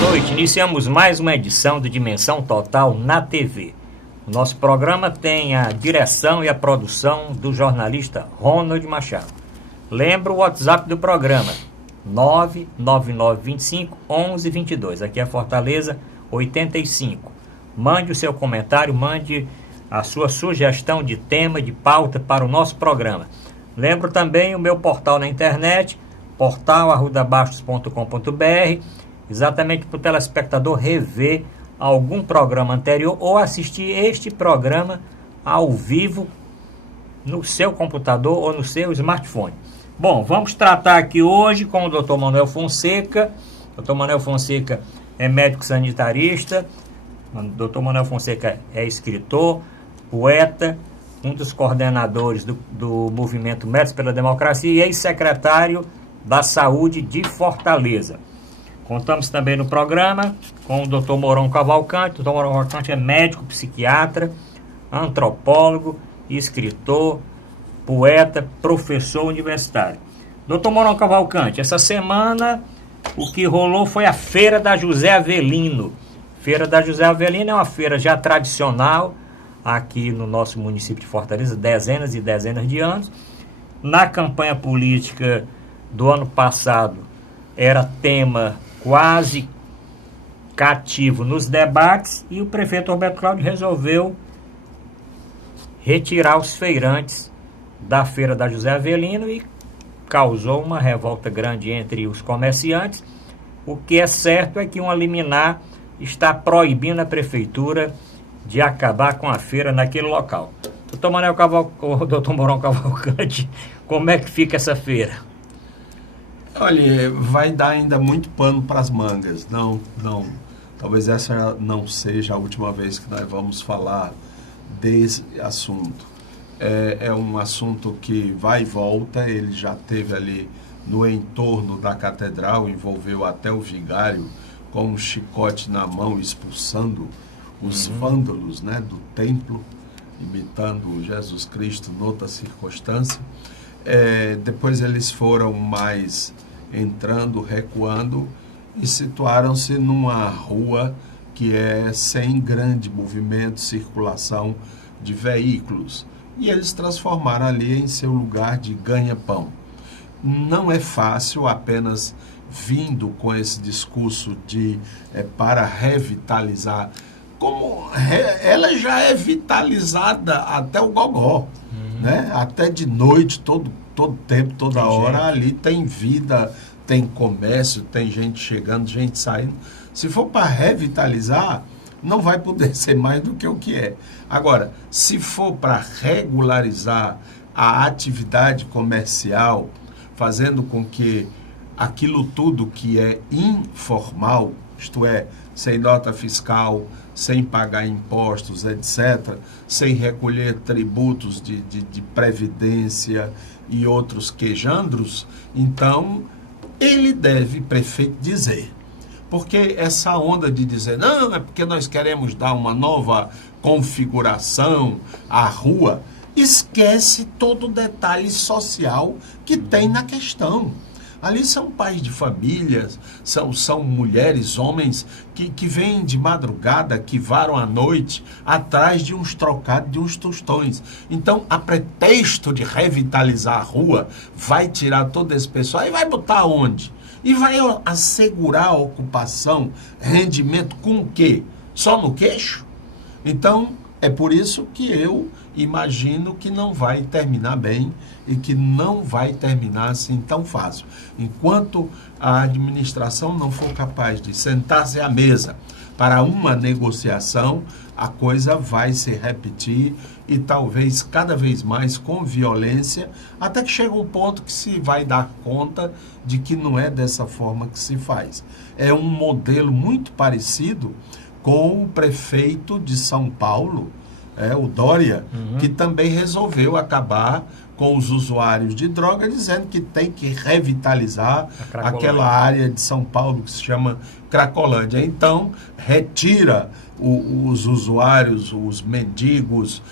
noite. Iniciamos mais uma edição do Dimensão Total na TV. O nosso programa tem a direção e a produção do jornalista Ronald Machado. Lembra o WhatsApp do programa, 99925-1122. Aqui é Fortaleza, 85. Mande o seu comentário, mande a sua sugestão de tema, de pauta para o nosso programa. Lembro também o meu portal na internet, portal@arrudabastos.com.br, exatamente para o telespectador rever algum programa anterior ou assistir este programa ao vivo no seu computador ou no seu smartphone. Bom, vamos tratar aqui hoje com o Dr. Manuel Fonseca. Dr. Manuel Fonseca é médico sanitarista. O Dr. Manuel Fonseca é escritor, poeta, um dos coordenadores do movimento Médicos pela Democracia e ex-secretário da Saúde de Fortaleza. Contamos também no programa com o Dr. Mourão Cavalcante. O Dr. Mourão Cavalcante é médico, psiquiatra, antropólogo, escritor, poeta, professor universitário. Dr. Mourão Cavalcante, essa semana o que rolou foi a Feira da José Avelino. Feira da José Avelino é uma feira já tradicional aqui no nosso município de Fortaleza, dezenas e dezenas de anos. Na campanha política do ano passado, era tema quase cativo nos debates e o prefeito Roberto Cláudio resolveu retirar os feirantes da Feira da José Avelino e causou uma revolta grande entre os comerciantes. O que é certo é que uma liminar está proibindo a prefeitura de acabar com a feira naquele local. Dr. Mourão Cavalcante, como é que fica essa feira? Olha, vai dar ainda muito pano para as mangas. Não. Talvez essa não seja a última vez que nós vamos falar desse assunto. É um assunto que vai e volta. Ele já teve ali no entorno da catedral, envolveu até o vigário com um chicote na mão expulsando os vândalos, né, do templo, imitando Jesus Cristo noutra circunstância. Depois eles foram mais entrando, recuando e situaram-se numa rua que é sem grande movimento, circulação de veículos. E eles transformaram ali em seu lugar de ganha-pão. Não é fácil, apenas vindo com esse discurso de para revitalizar, como ela já é vitalizada até o gogó, né? Até de noite, todo tempo, toda hora, ali tem vida, tem comércio, tem gente chegando, gente saindo. Se for para revitalizar, não vai poder ser mais do que o que é. Agora, se for para regularizar a atividade comercial, fazendo com que aquilo tudo que é informal, isto é, sem nota fiscal, sem pagar impostos, etc., sem recolher tributos de previdência e outros quejandros, então ele deve, prefeito, dizer. Porque essa onda de dizer, não, é porque nós queremos dar uma nova configuração à rua, esquece todo o detalhe social que tem na questão. Ali são pais de famílias, são mulheres, homens que vêm de madrugada, que varam à noite atrás de uns trocados, de uns tostões. Então, a pretexto de revitalizar a rua, vai tirar todo esse pessoal e vai botar onde? E vai assegurar a ocupação, rendimento com o quê? Só no queixo? Então, é por isso que eu imagino que não vai terminar bem e que não vai terminar assim tão fácil. Enquanto a administração não for capaz de sentar-se à mesa para uma negociação, a coisa vai se repetir e talvez cada vez mais com violência, até que chega um ponto que se vai dar conta de que não é dessa forma que se faz. É um modelo muito parecido com o prefeito de São Paulo, o Dória, que também resolveu acabar com os usuários de droga, dizendo que tem que revitalizar aquela área de São Paulo que se chama Cracolândia. Então, retira os usuários, os mendigos,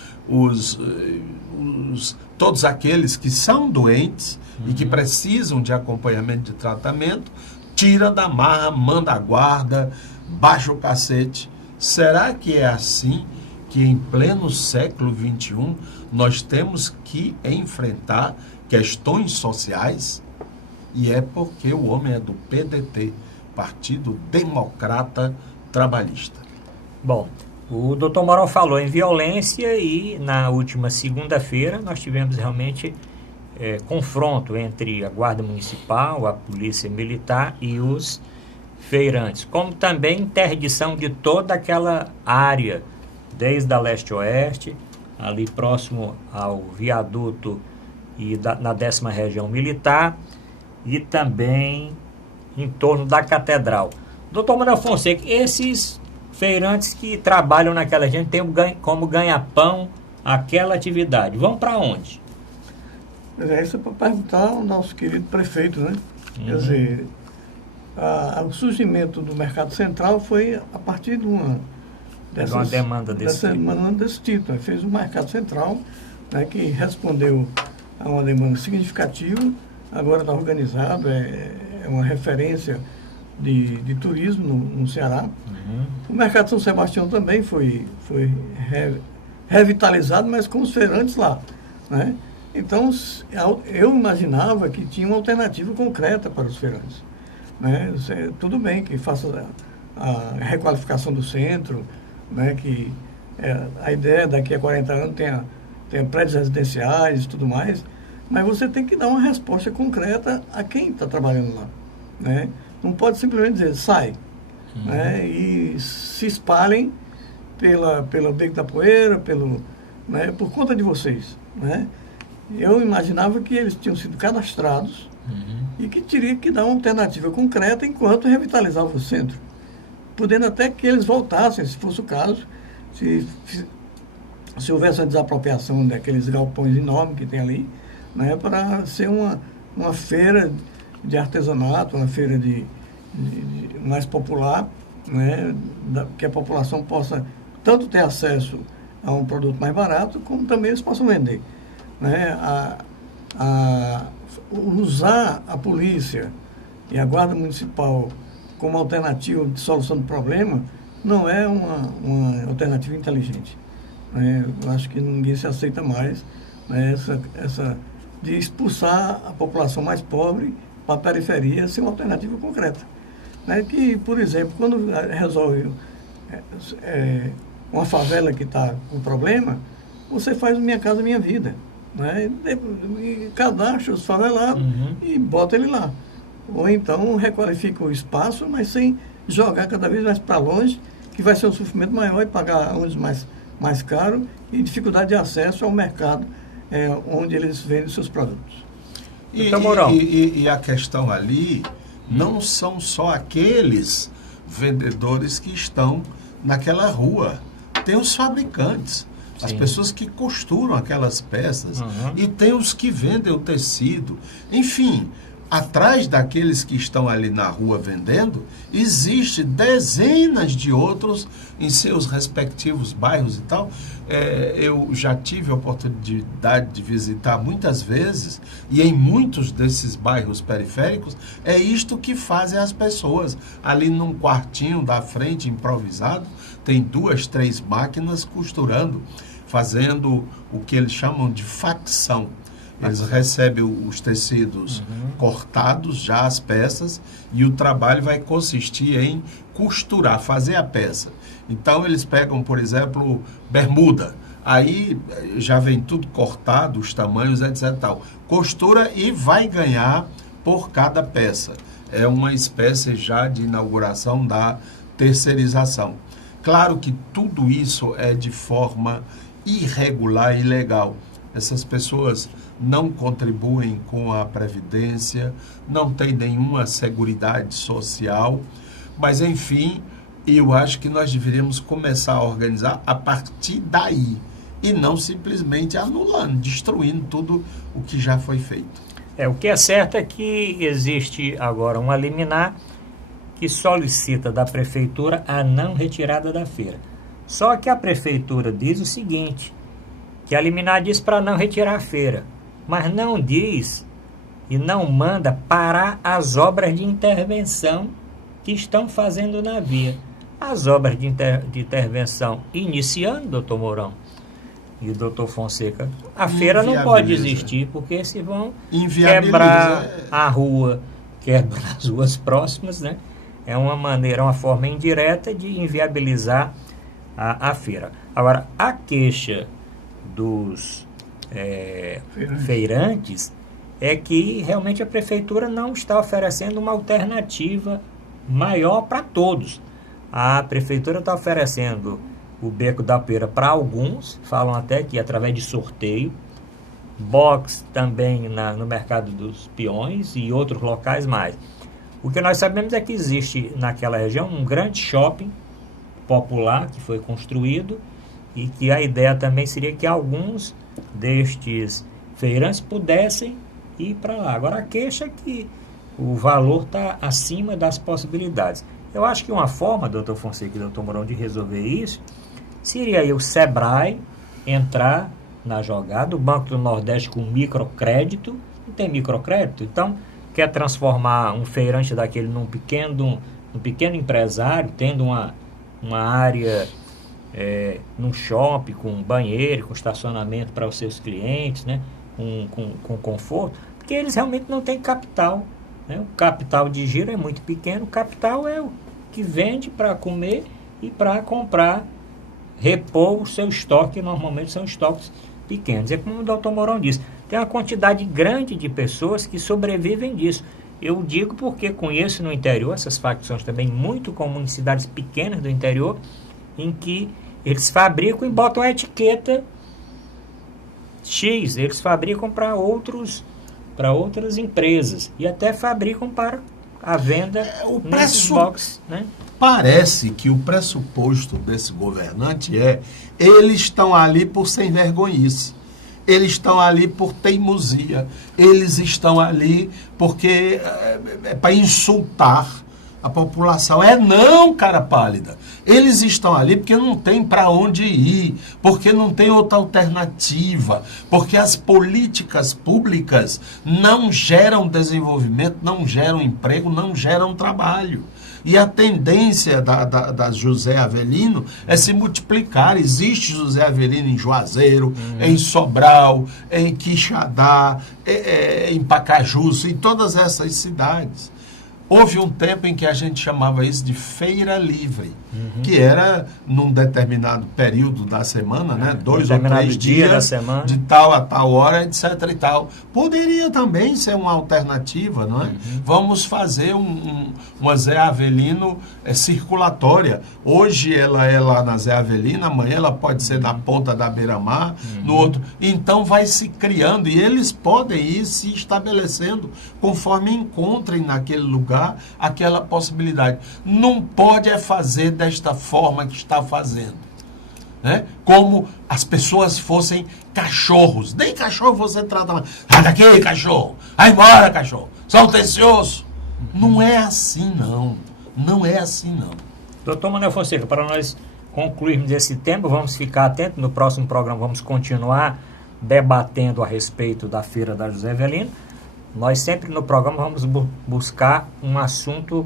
todos aqueles que são doentes e que precisam de acompanhamento de tratamento, tira da marra, manda a guarda, baixa o cacete. Será que é assim que em pleno século XXI nós temos que enfrentar questões sociais? E é porque o homem é do PDT, Partido Democrata Trabalhista. Bom, o doutor Mourão falou em violência e na última segunda-feira nós tivemos realmente confronto entre a Guarda Municipal, a Polícia Militar e os feirantes, como também interdição de toda aquela área, desde a leste-oeste, ali próximo ao viaduto e na 10ª Região Militar, e também em torno da Catedral. Doutor Manuel Fonseca, esses feirantes que trabalham naquela gente tem como ganha-pão aquela atividade, vão para onde? Isso é para perguntar ao nosso querido prefeito, né? Quer dizer, o surgimento do Mercado Central foi a partir de uma demanda desse tipo. Ele fez um Mercado Central, né, que respondeu a uma demanda significativa, agora está organizado, é uma referência de turismo no Ceará. O Mercado São Sebastião também foi revitalizado, mas com os feirantes lá, né? Então, eu imaginava que tinha uma alternativa concreta para os feirantes, né? Tudo bem que faça a requalificação do centro, né? Que a ideia daqui a 40 anos tenha prédios residenciais e tudo mais, mas você tem que dar uma resposta concreta a quem está trabalhando lá, né? Não pode simplesmente dizer, sai, né? E se espalhem pelo Beco da Poeira, né? Por conta de vocês, né? Eu imaginava que eles tinham sido cadastrados e que teria que dar uma alternativa concreta enquanto revitalizava o centro, podendo até que eles voltassem, se fosse o caso, se houvesse uma desapropriação daqueles galpões enormes que tem ali, né, para ser uma feira de artesanato, uma feira mais popular, né, que a população possa tanto ter acesso a um produto mais barato, como também eles possam vender, né? Usar a polícia e a Guarda Municipal como alternativa de solução do problema não é uma alternativa inteligente, né? Eu acho que ninguém se aceita mais, né, essa de expulsar a população mais pobre para a periferia sem uma alternativa concreta, né? Que, por exemplo, quando resolve uma favela que está com problema, você faz Minha Casa Minha Vida, né? E cadastra os favelados e bota ele lá. Ou então requalifica o espaço, mas sem jogar cada vez mais para longe, que vai ser um sofrimento maior e pagar ônibus mais caro e dificuldade de acesso ao mercado onde eles vendem seus produtos. E a questão ali não são só aqueles vendedores que estão naquela rua. Tem os fabricantes, as pessoas que costuram aquelas peças, e tem os que vendem o tecido. Enfim, atrás daqueles que estão ali na rua vendendo, existe dezenas de outros em seus respectivos bairros e tal. Eu já tive a oportunidade de visitar muitas vezes, e em muitos desses bairros periféricos, é isto que fazem as pessoas. Ali num quartinho da frente, improvisado, tem 2, 3 máquinas costurando, fazendo o que eles chamam de facção. Eles recebem os tecidos cortados, já as peças, e o trabalho vai consistir em costurar, fazer a peça. Então, eles pegam, por exemplo, bermuda. Aí já vem tudo cortado, os tamanhos, etc. Tal. Costura e vai ganhar por cada peça. É uma espécie já de inauguração da terceirização. Claro que tudo isso é de forma irregular e ilegal. Essas pessoas não contribuem com a Previdência, não têm nenhuma seguridade social, mas, enfim, eu acho que nós deveríamos começar a organizar a partir daí, e não simplesmente anulando, destruindo tudo o que já foi feito. O que é certo é que existe agora uma liminar que solicita da Prefeitura a não retirada da feira. Só que a Prefeitura diz o seguinte, que a liminar diz para não retirar a feira, mas não diz e não manda parar as obras de intervenção que estão fazendo na via. As obras de intervenção iniciando, doutor Mourão e doutor Fonseca, a feira não pode existir, porque se vão quebrar a rua, quebrar as ruas próximas, né? É uma maneira, uma forma indireta de inviabilizar a feira. Agora, a queixa dos feirantes é que realmente a prefeitura não está oferecendo uma alternativa maior para todos. A prefeitura está oferecendo o Beco da Pera para alguns, falam até que através de sorteio, box também no Mercado dos Peões e outros locais mais. O que nós sabemos é que existe naquela região um grande shopping popular que foi construído e que a ideia também seria que alguns destes feirantes pudessem ir para lá. Agora a queixa é que o valor está acima das possibilidades. Eu acho que uma forma, doutor Fonseca e doutor Mourão, de resolver isso seria aí o Sebrae entrar na jogada, o Banco do Nordeste com microcrédito. Não tem microcrédito? Então, quer transformar um feirante daquele num pequeno empresário, tendo uma área, num shopping, com banheiro, com estacionamento para os seus clientes, né? com conforto, porque eles realmente não têm capital. O capital de giro é muito pequeno, o capital é o que vende para comer e para comprar, repor o seu estoque, normalmente são estoques pequenos. É como o doutor Mourão disse, tem uma quantidade grande de pessoas que sobrevivem disso. Eu digo porque conheço no interior essas facções também muito comuns em cidades pequenas do interior, em que eles fabricam e botam a etiqueta X, eles fabricam para outras empresas e até fabricam para a venda nesses boxes, né? Parece que o pressuposto desse governante eles estão ali por sem vergonhice, eles estão ali por teimosia, eles estão ali porque é para insultar a população. Não, cara pálida. Eles estão ali porque não tem para onde ir, porque não tem outra alternativa, porque as políticas públicas não geram desenvolvimento, não geram emprego, não geram trabalho. E a tendência da José Avelino é se multiplicar. Existe José Avelino em Juazeiro, em Sobral, em Quixadá, em Pacajus, em todas essas cidades. Houve um tempo em que a gente chamava isso de feira livre, que era num determinado período da semana, né? 2 ou 3 dias da semana, de tal a tal hora, etc. e tal. Poderia também ser uma alternativa, não é? Vamos fazer uma Zé Avelino circulatória. Hoje ela é lá na Zé Avelino, amanhã ela pode ser na ponta da Beira-Mar, no outro. Então vai se criando e eles podem ir se estabelecendo conforme encontrem naquele lugar aquela possibilidade. Não pode fazer desta forma que está fazendo, né? Como as pessoas fossem cachorros. Nem cachorro você trata mais. Sai daqui, cachorro. Vai embora, cachorro. Soltencioso. Não é assim, não. Não é assim, não. Doutor Manuel Fonseca, para nós concluirmos esse tema, vamos ficar atentos. No próximo programa vamos continuar debatendo a respeito da Feira da José Avelino. Nós sempre no programa vamos buscar um assunto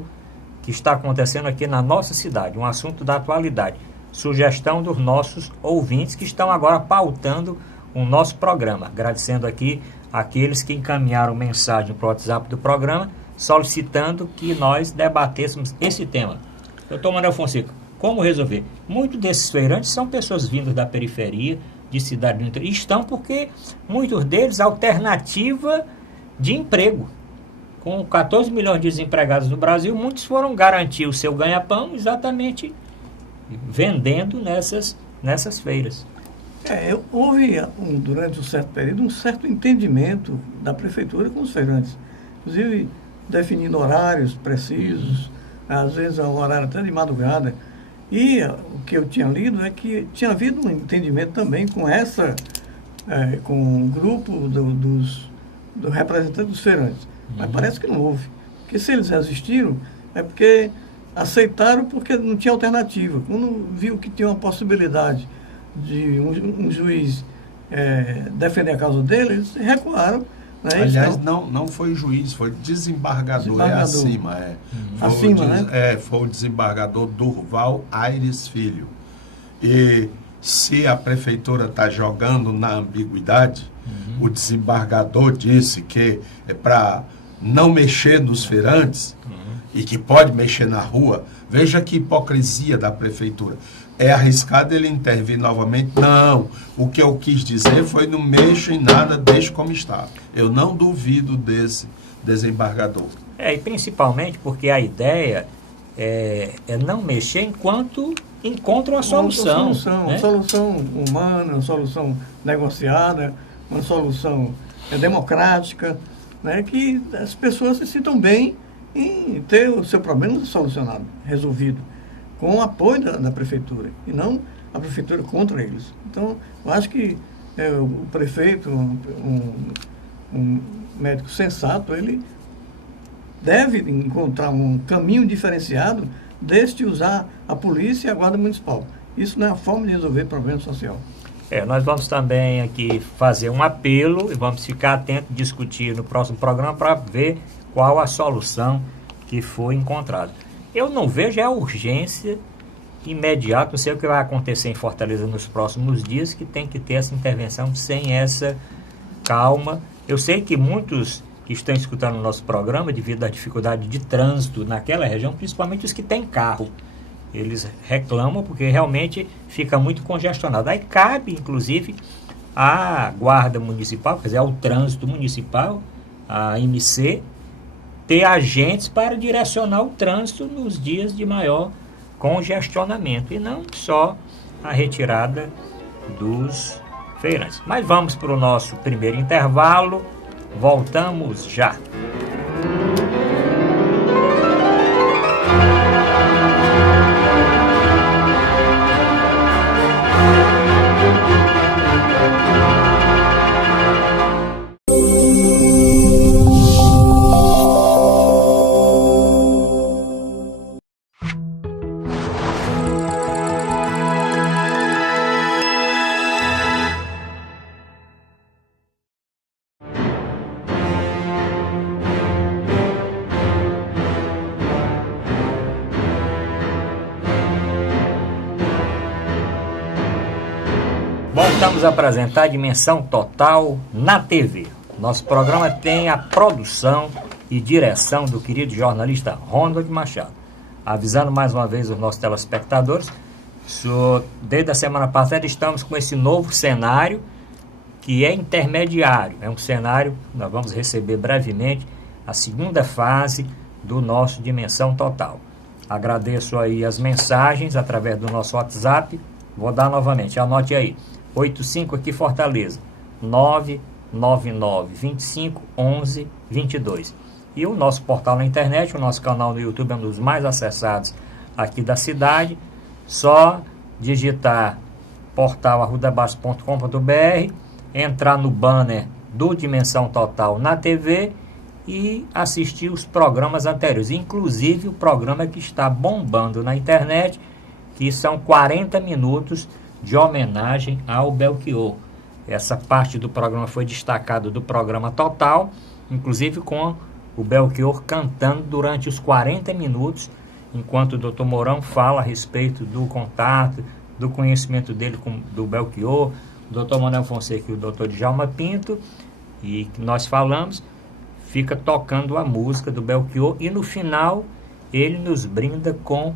que está acontecendo aqui na nossa cidade, um assunto da atualidade. Sugestão dos nossos ouvintes que estão agora pautando o nosso programa. Agradecendo aqui aqueles que encaminharam mensagem para o WhatsApp do programa, solicitando que nós debatêssemos esse tema. Doutor Manuel Fonseca, como resolver? Muitos desses feirantes são pessoas vindas da periferia, de cidade do interior, e estão porque muitos deles, alternativa de emprego. Com 14 milhões de desempregados no Brasil, muitos foram garantir o seu ganha-pão exatamente vendendo nessas feiras. Houve, durante um certo período, um certo entendimento da prefeitura com os feirantes. Inclusive, definindo horários precisos, às vezes um horário até de madrugada. E o que eu tinha lido é que tinha havido um entendimento também com com o grupo dos representantes dos feirantes. Mas parece que não houve. Porque se eles resistiram, é porque aceitaram porque não tinha alternativa. Quando viu que tinha uma possibilidade de um juiz defender a causa deles, eles recuaram, Não é Aliás, isso, não foi juiz, foi desembargador, é Desembargador. acima. Acima, né? Foi o desembargador Durval Aires Filho. E se a prefeitura está jogando na ambiguidade, o desembargador disse que é para não mexer nos feirantes e que pode mexer na rua. Veja que hipocrisia da prefeitura. É arriscado ele intervir novamente? Não. O que eu quis dizer foi não mexa em nada, deixe como está. Eu não duvido desse desembargador. E principalmente porque a ideia é não mexer enquanto encontra uma solução. Uma né? solução humana, uma solução negociada, uma solução democrática, né? Que as pessoas se sintam bem em ter o seu problema solucionado, resolvido, com o apoio da prefeitura, e não a prefeitura contra eles. Então, eu acho que o prefeito, um médico sensato, ele deve encontrar um caminho diferenciado desde usar a polícia e a guarda municipal. Isso não é a forma de resolver problema social. Nós vamos também aqui fazer um apelo e vamos ficar atentos, discutir no próximo programa para ver qual a solução que foi encontrada. Eu não vejo a urgência imediata, não sei o que vai acontecer em Fortaleza nos próximos dias, que tem que ter essa intervenção sem essa calma. Eu sei que muitos que estão escutando o nosso programa, devido à dificuldade de trânsito naquela região, principalmente os que têm carro, eles reclamam porque realmente fica muito congestionado. Aí cabe, inclusive, à Guarda Municipal, quer dizer, ao Trânsito Municipal, a MC, ter agentes para direcionar o trânsito nos dias de maior congestionamento e não só a retirada dos feirantes. Mas vamos para o nosso primeiro intervalo, voltamos já. Voltamos a apresentar a Dimensão Total na TV. Nosso programa tem a produção e direção do querido jornalista Ronald Machado. Avisando mais uma vez os nossos telespectadores, desde a semana passada estamos com esse novo cenário que é intermediário. É um cenário, nós vamos receber brevemente a segunda fase do nosso Dimensão Total. Agradeço aí as mensagens através do nosso WhatsApp. Vou dar novamente, anote aí. 85 aqui Fortaleza, 999 25 11 22. E o nosso portal na internet, o nosso canal no YouTube é um dos mais acessados aqui da cidade. Só digitar portal@arrudabaixo.com.br, entrar no banner do Dimensão Total na TV e assistir os programas anteriores, inclusive o programa que está bombando na internet, que são 40 minutos de homenagem ao Belchior. Essa parte do programa foi destacada do programa Total, inclusive com o Belchior cantando durante os 40 minutos, enquanto o Dr. Mourão fala a respeito do contato, do conhecimento dele do Belchior, o Dr. Manuel Fonseca e o Dr. Djalma Pinto, e nós falamos, fica tocando a música do Belchior, e no final ele nos brinda com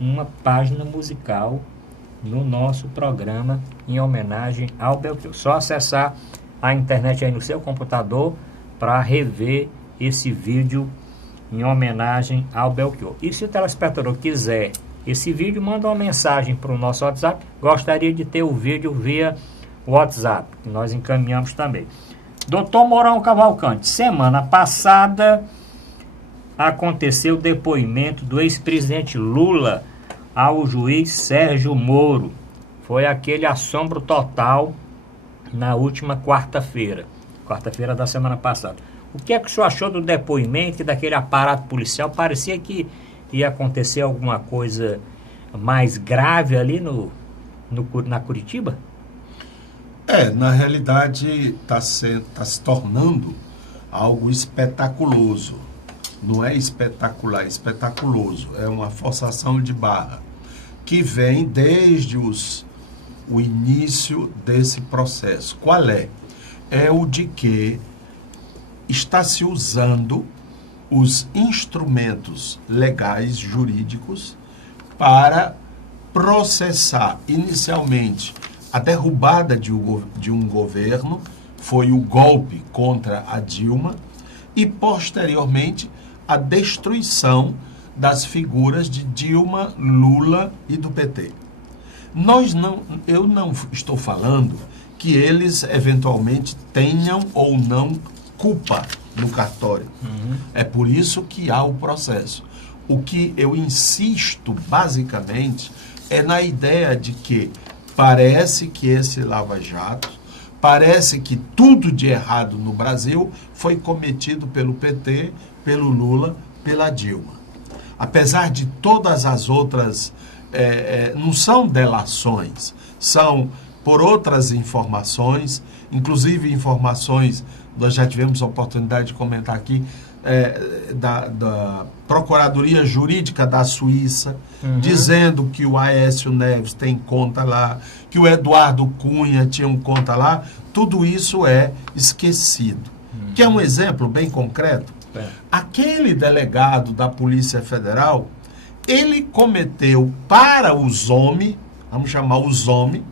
uma página musical no nosso programa em homenagem ao Belchior. Só acessar a internet aí no seu computador para rever esse vídeo em homenagem ao Belchior. E se o telespectador quiser esse vídeo, manda uma mensagem para o nosso WhatsApp. Gostaria de ter o vídeo via WhatsApp, que nós encaminhamos também. Doutor Mourão Cavalcante, semana passada aconteceu o depoimento do ex-presidente Lula ao juiz Sérgio Moro. Foi aquele assombro total na última quarta-feira da semana passada. O que é que o senhor achou do depoimento e daquele aparato policial? Parecia que ia acontecer alguma coisa mais grave ali na Curitiba? Na realidade está se tornando algo espetaculoso. Não é espetacular, é espetaculoso. É uma forçação de barra que vem desde o início desse processo. Qual é? É o de que está se usando os instrumentos legais, jurídicos, para processar inicialmente a derrubada de um governo, foi o golpe contra a Dilma, e posteriormente a destruição das figuras de Dilma, Lula e do PT. Eu não estou falando que eles eventualmente tenham ou não culpa no cartório. É por isso que há o processo. O que eu insisto basicamente é na ideia de que parece que esse lava-jato, parece que tudo de errado no Brasil foi cometido pelo PT, pelo Lula, pela Dilma. Apesar de todas as outras, não são delações, são por outras informações, inclusive informações, nós já tivemos a oportunidade de comentar aqui, da Procuradoria Jurídica da Suíça, dizendo que o Aécio Neves tem conta lá, que o Eduardo Cunha tinha um conta lá, tudo isso é esquecido. Que é um exemplo bem concreto. Aquele delegado da Polícia Federal, ele cometeu para os homens, vamos chamar os homens,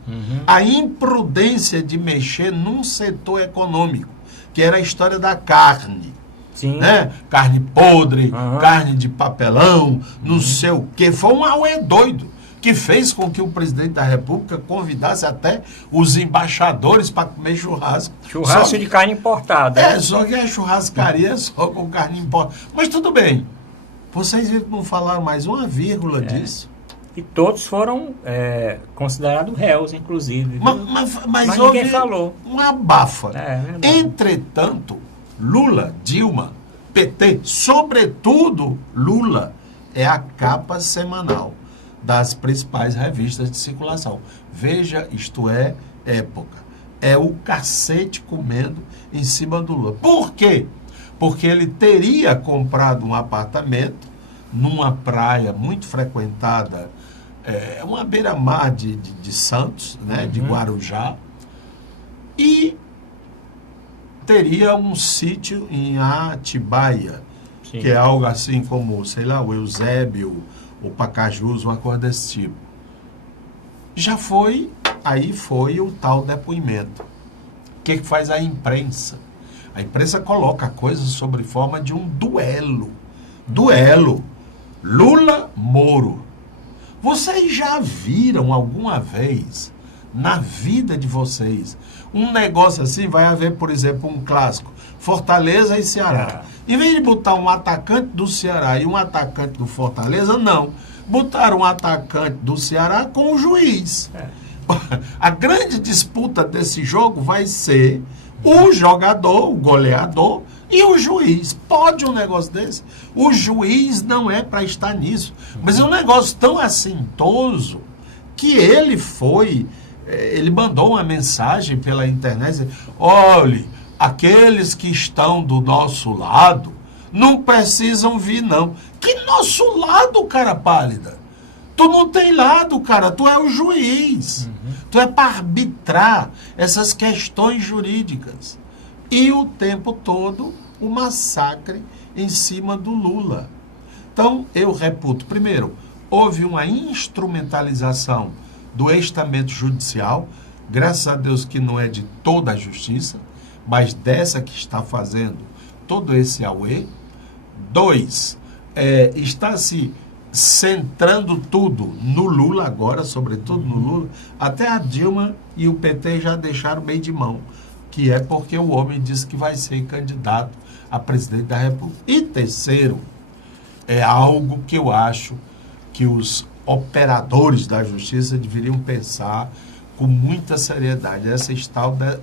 a imprudência de mexer num setor econômico, que era a história da carne. Sim. Né? Carne podre, carne de papelão, não sei o quê. Foi um auê doido que fez com que o presidente da República convidasse até os embaixadores para comer churrasco. Churrasco de carne importada. Só que a churrascaria é só com carne importada. Mas tudo bem. Vocês viram que não falaram mais uma vírgula disso? E todos foram considerados réus, inclusive. Mas ninguém falou. Uma abafa. Verdade. Entretanto, Lula, Dilma, PT, sobretudo Lula, é a capa semanal das principais revistas de circulação. Veja, isto é Época. É o cacete comendo em cima do Lula. Por quê? Porque ele teria comprado um apartamento numa praia muito frequentada, uma beira-mar de Santos, né, de Guarujá, e teria um sítio em Atibaia, Sim. que é algo assim como, sei lá, o Eusébio, o Pacajus, uma coisa desse tipo. Aí foi o tal depoimento. O que faz a imprensa? A imprensa coloca coisas sobre forma de um duelo. Duelo. Lula-Moro. Vocês já viram alguma vez na vida de vocês um negócio assim? Vai haver, por exemplo, um clássico, Fortaleza e Ceará. Em vez de botar um atacante do Ceará e um atacante do Fortaleza, não. Botaram um atacante do Ceará com o juiz. A grande disputa desse jogo vai ser o jogador, o goleador e o juiz. Pode um negócio desse? O juiz não é para estar nisso. Mas é um negócio tão assintoso que ele mandou uma mensagem pela internet, olhe, aqueles que estão do nosso lado não precisam vir, não. Que nosso lado, cara pálida? Tu não tem lado, cara, tu é o juiz. Tu é para arbitrar essas questões jurídicas. E o tempo todo o massacre em cima do Lula. Então, eu reputo, primeiro, houve uma instrumentalização do estamento judicial, graças a Deus que não é de toda a justiça, mas dessa que está fazendo todo esse auê. 2, está se centrando tudo no Lula agora, sobretudo no Lula. Até a Dilma e o PT já deixaram meio de mão, que é porque o homem disse que vai ser candidato a presidente da República. E terceiro, é algo que eu acho que os operadores da justiça deveriam pensar com muita seriedade,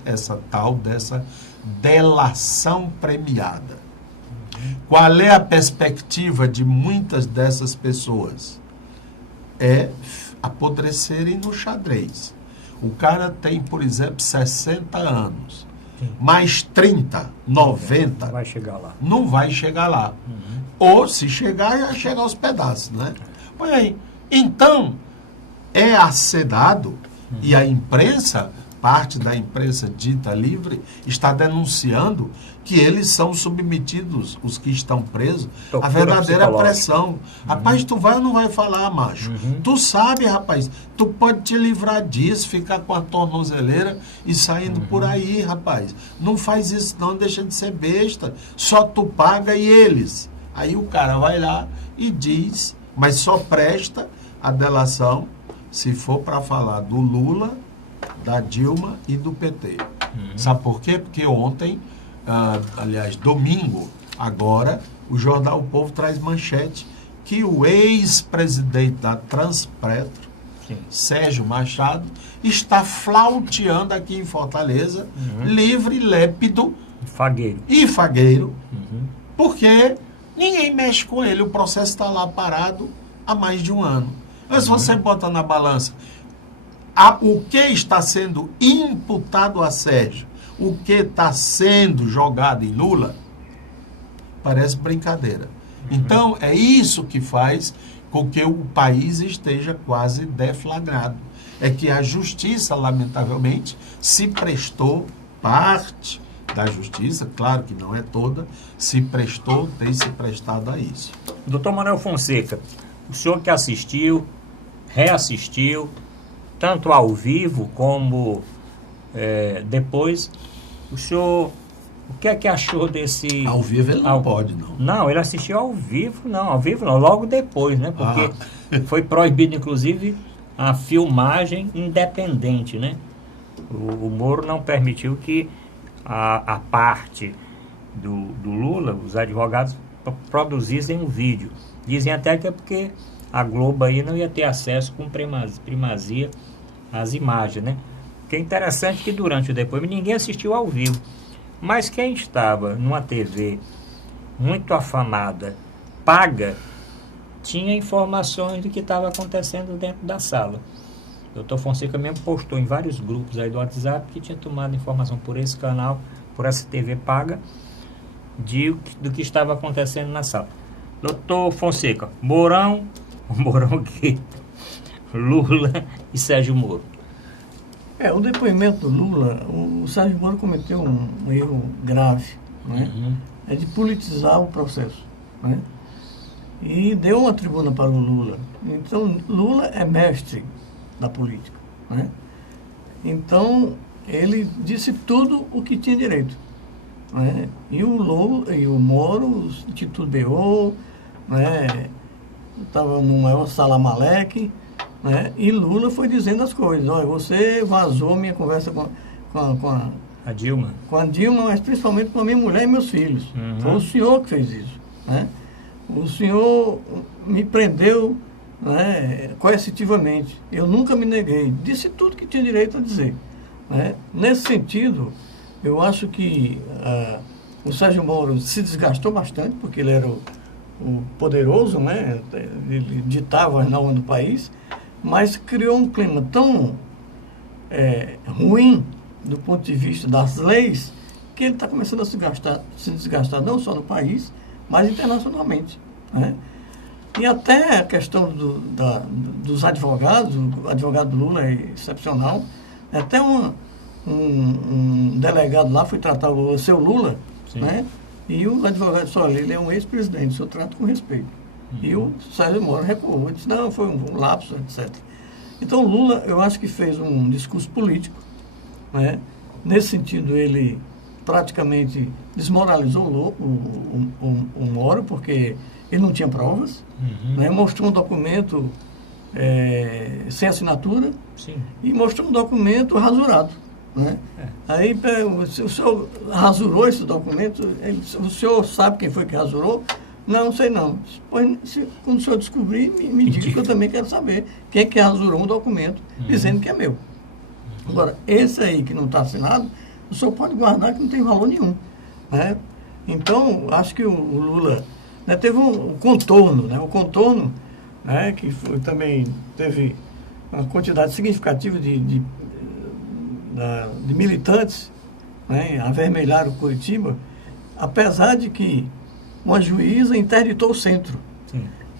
essa tal dessa delação premiada. Qual é a perspectiva de muitas dessas pessoas? É apodrecerem no xadrez. O cara tem, por exemplo, 60 anos. mais 30, 90, Não vai chegar lá. não vai chegar lá. Ou se chegar, já chega aos pedaços, né? Pois aí, então, é acedado e a imprensa, parte da imprensa dita livre, está denunciando que eles são submetidos, os que estão presos, à verdadeira pressão. Rapaz, tu vai ou não vai falar, macho? Tu sabe, rapaz, tu pode te livrar disso, ficar com a tornozeleira e saindo por aí, rapaz. Não faz isso não, deixa de ser besta. Só tu paga e eles. Aí o cara vai lá e diz, mas só presta a delação se for para falar do Lula, da Dilma e do PT. Sabe por quê? Porque ontem, aliás, domingo, agora, o jornal O Povo traz manchete que o ex-presidente da Transpetro, Sérgio Machado, está flauteando aqui em Fortaleza, livre, lépido e fagueiro, porque ninguém mexe com ele, o processo está lá parado há mais de um ano. Mas se você bota na balança o que está sendo imputado a Sérgio, o que está sendo jogado em Lula, parece brincadeira. Então, é isso que faz com que o país esteja quase deflagrado. É que a justiça, lamentavelmente, se prestou, parte da justiça, claro que não é toda, se prestou, tem se prestado a isso. Doutor Manuel Fonseca, o senhor que assistiu, reassistiu, tanto ao vivo como depois, o senhor, o que é que achou desse... Ao vivo ele não pode, não. Não, ele assistiu ao vivo não, logo depois, né? Porque foi proibido, inclusive, a filmagem independente, né? O Moro não permitiu que a parte do Lula, os advogados, produzissem um vídeo. Dizem até que é porque a Globo aí não ia ter acesso com primazia às imagens, né? O que é interessante que durante o depoimento ninguém assistiu ao vivo. Mas quem estava numa TV muito afamada, paga, tinha informações do que estava acontecendo dentro da sala. O doutor Fonseca mesmo postou em vários grupos aí do WhatsApp que tinha tomado informação por esse canal, por essa TV paga, do que estava acontecendo na sala. Doutor Fonseca, Mourão que Lula e Sérgio Moro. O depoimento do Lula, o Sérgio Moro cometeu um erro grave, né? É de politizar o processo, né? E deu uma tribuna para o Lula. Então, Lula é mestre da política, né? Então, ele disse tudo o que tinha direito, né? E o Lula e o Moro titubeou, né? Estava no maior salamaleque, né? E Lula foi dizendo as coisas. Olha, você vazou minha conversa com a Dilma. Com a Dilma, mas principalmente com a minha mulher e meus filhos. Foi o senhor que fez isso, né? O senhor me prendeu, né, coercitivamente. Eu nunca me neguei. Disse tudo que tinha direito a dizer, né? Nesse sentido, eu acho que o Sérgio Moro se desgastou bastante, porque ele era o poderoso, né? Ele ditava as normas do país, mas criou um clima tão ruim do ponto de vista das leis, que ele está começando a se desgastar não só no país, mas internacionalmente, né? E até a questão dos advogados, o advogado Lula é excepcional, até um delegado lá foi tratar o seu Lula, né? E o advogado disse, olha, ele é um ex-presidente, eu trato com respeito. E o Sérgio Moro recuou, ele disse, não, foi um lapso, etc. Então, Lula, eu acho que fez um discurso político, né? Nesse sentido, ele praticamente desmoralizou o Moro, porque ele não tinha provas, né? Mostrou um documento sem assinatura e mostrou um documento rasurado, né? Aí o senhor rasurou esse documento, o senhor sabe quem foi que rasurou? Não sei não. Pois, quando o senhor descobrir, me diga que eu também quero saber quem é que rasurou um documento dizendo que é meu. Agora, esse aí que não está assinado, o senhor pode guardar que não tem valor nenhum, né? Então, acho que o Lula, né, teve um contorno, né? O contorno, né, que também teve uma quantidade significativa de militantes né, avermelharam Curitiba, apesar de que uma juíza interditou o centro,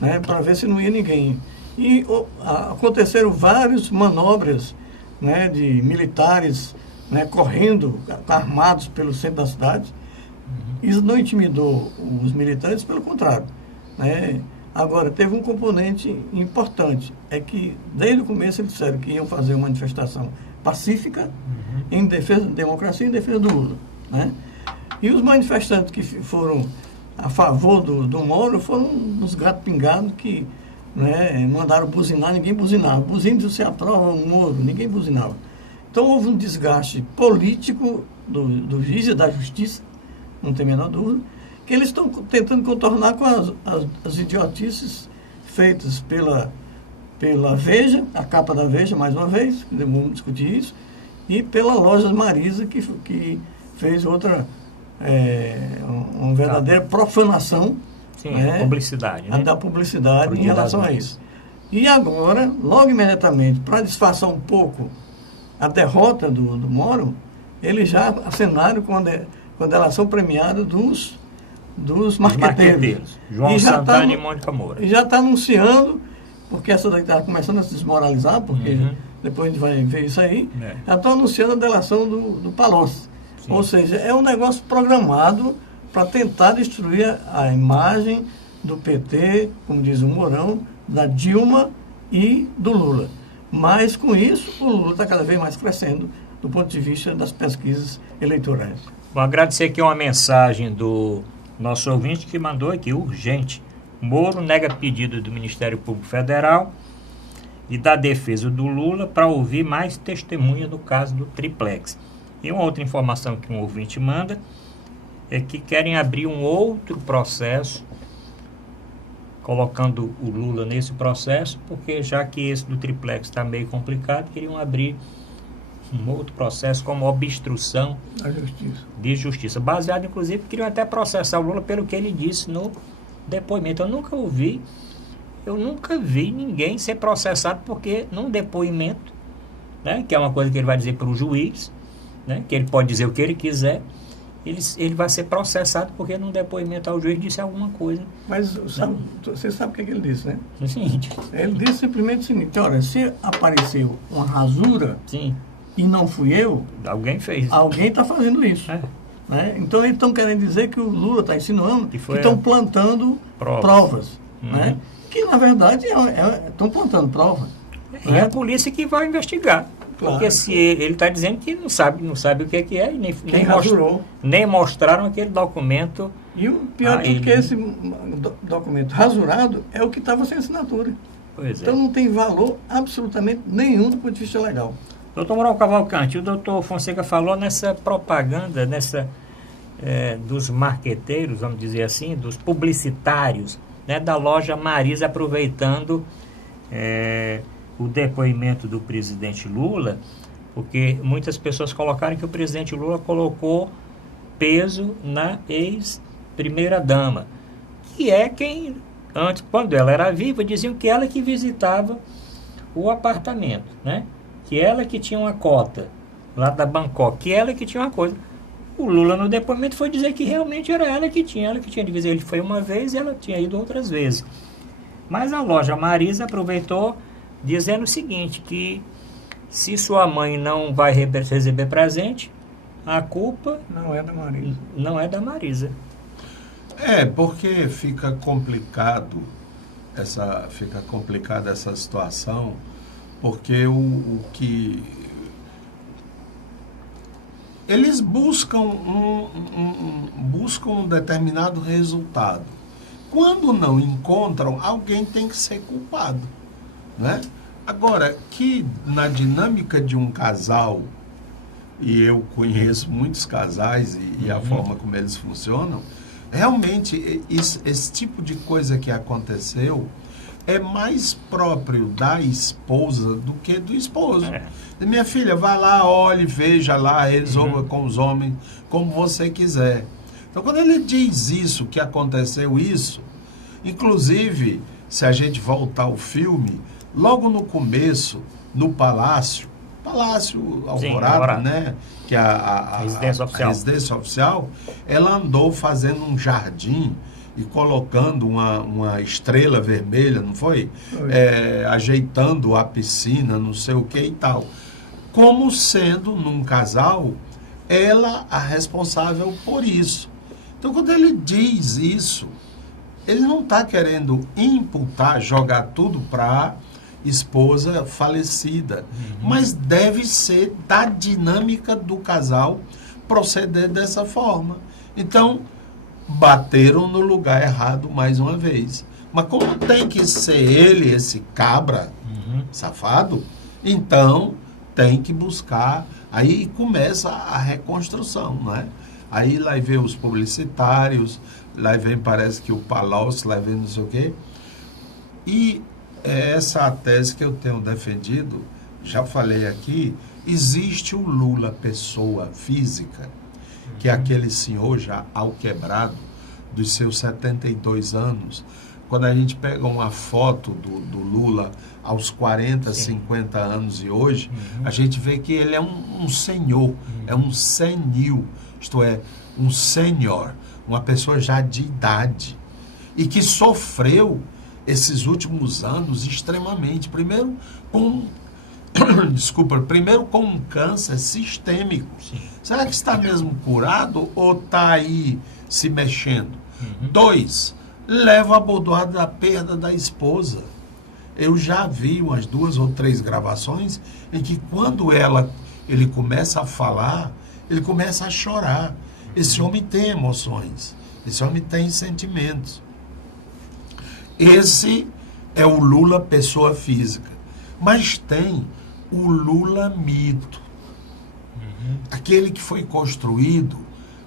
né, para ver se não ia ninguém. E aconteceram várias manobras, né, de militares, né, correndo, armados pelo centro da cidade. Isso não intimidou os militantes, pelo contrário, né? Agora, teve um componente importante, é que desde o começo eles disseram que iam fazer uma manifestação pacífica, em defesa da democracia e em defesa do Lula, né? E os manifestantes que foram a favor do Moro foram uns gatos pingados que, né, mandaram buzinar, ninguém buzinava. Buzina se você aprova o Moro, ninguém buzinava. Então houve um desgaste político do juiz e da justiça, não tem a menor dúvida, que eles estão tentando contornar com as idiotices feitas pela Veja, a capa da Veja, mais uma vez, vamos discutir isso, e pela Lojas Marisa, que fez outra, uma verdadeira profanação. Sim, né, publicidade, né? Da publicidade em relação a isso. E agora, logo imediatamente, para disfarçar um pouco a derrota do Moro, eles já assinaram com a delação premiada dos marqueteiros. João Santana e Mônica Moura. E já está anunciando, porque essa daí está começando a se desmoralizar, porque depois a gente vai ver isso aí, já estão anunciando a delação do Palocci. Sim. Ou seja, é um negócio programado para tentar destruir a imagem do PT, como diz o Mourão, da Dilma e do Lula. Mas, com isso, o Lula está cada vez mais crescendo do ponto de vista das pesquisas eleitorais. Vou agradecer aqui uma mensagem do nosso ouvinte que mandou aqui, urgente. Moro nega pedido do Ministério Público Federal e da defesa do Lula para ouvir mais testemunha no caso do triplex. E uma outra informação que um ouvinte manda é que querem abrir um outro processo, colocando o Lula nesse processo, porque já que esse do triplex está meio complicado, queriam abrir um outro processo como obstrução de justiça. Baseado, inclusive, queriam até processar o Lula pelo que ele disse no depoimento. Eu nunca vi ninguém ser processado porque num depoimento, né, que é uma coisa que ele vai dizer para o juiz, né, que ele pode dizer o que ele quiser, ele vai ser processado porque num depoimento ao juiz disse alguma coisa. Mas você sabe o que ele disse, né? É o seguinte. Ele disse simplesmente o seguinte: olha, se apareceu uma rasura, sim, e não fui eu, alguém fez. Alguém está fazendo isso. Né? Então eles estão querendo dizer que o Lula está insinuando que estão plantando provas. Né? Que na verdade estão plantando provas. E é a polícia que vai investigar. Claro. Porque se ele está dizendo que não sabe o que é, e nem mostraram aquele documento. E o pior é que esse documento rasurado é o que estava sem assinatura. Então não tem valor absolutamente nenhum do ponto de vista legal. Doutor Mourão Cavalcante, o doutor Fonseca falou nessa propaganda, dos marqueteiros, vamos dizer assim, dos publicitários, né, da loja Marisa, aproveitando o depoimento do presidente Lula, porque muitas pessoas colocaram que o presidente Lula colocou peso na ex-primeira-dama, que é quem, antes, quando ela era viva, diziam que ela que visitava o apartamento, né? Que ela que tinha uma cota lá da Bangkok, que ela que tinha uma coisa. O Lula no depoimento foi dizer que realmente era ela que tinha dividido. Ele foi uma vez e ela tinha ido outras vezes. Mas a loja Marisa aproveitou dizendo o seguinte, que se sua mãe não vai receber presente, a culpa não é da Marisa. Não é da Marisa. Porque fica complicada essa situação. Porque o que eles buscam um determinado resultado. Quando não encontram, alguém tem que ser culpado, né? Agora, que na dinâmica de um casal, e eu conheço muitos casais e a forma como eles funcionam, realmente esse tipo de coisa que aconteceu é mais próprio da esposa do que do esposo. Minha filha, vá lá, olhe, veja lá, resolva com os homens como você quiser. Então, quando ele diz isso, que aconteceu isso, inclusive, se a gente voltar ao filme, logo no começo, no palácio, Palácio Sim, Alvorada, Alvorada. né? Que a Residência oficial. residência oficial, ela andou fazendo um jardim e colocando uma estrela vermelha, não foi? Foi. Ajeitando a piscina, não sei o que e tal. Como sendo, num casal, ela a responsável por isso. Então, quando ele diz isso, ele não está querendo imputar, jogar tudo para a esposa falecida, mas deve ser da dinâmica do casal proceder dessa forma. Então, bateram no lugar errado mais uma vez. Mas como tem que ser ele, esse cabra safado, então tem que buscar, aí começa a reconstrução, não é? Aí lá vem os publicitários, lá vem, parece que o Palácio, lá vem não sei o quê. E essa é a tese que eu tenho defendido, já falei aqui, existe o Lula pessoa física, que é aquele senhor já alquebrado, dos seus 72 anos. Quando a gente pega uma foto do Lula aos 40, Sim. 50 anos e hoje, a gente vê que ele é um senhor, é um senil, isto é, um sênior, uma pessoa já de idade, e que sofreu esses últimos anos extremamente. Primeiro com primeiro com um câncer sistêmico. Sim. Será que está mesmo curado ou está aí se mexendo? 2, leva a bordoada da perda da esposa. Eu já vi umas 2 ou 3 gravações em que quando ele começa a falar, ele começa a chorar. Esse homem tem emoções, esse homem tem sentimentos. Esse é o Lula pessoa física. Mas tem o Lula mito. Aquele que foi construído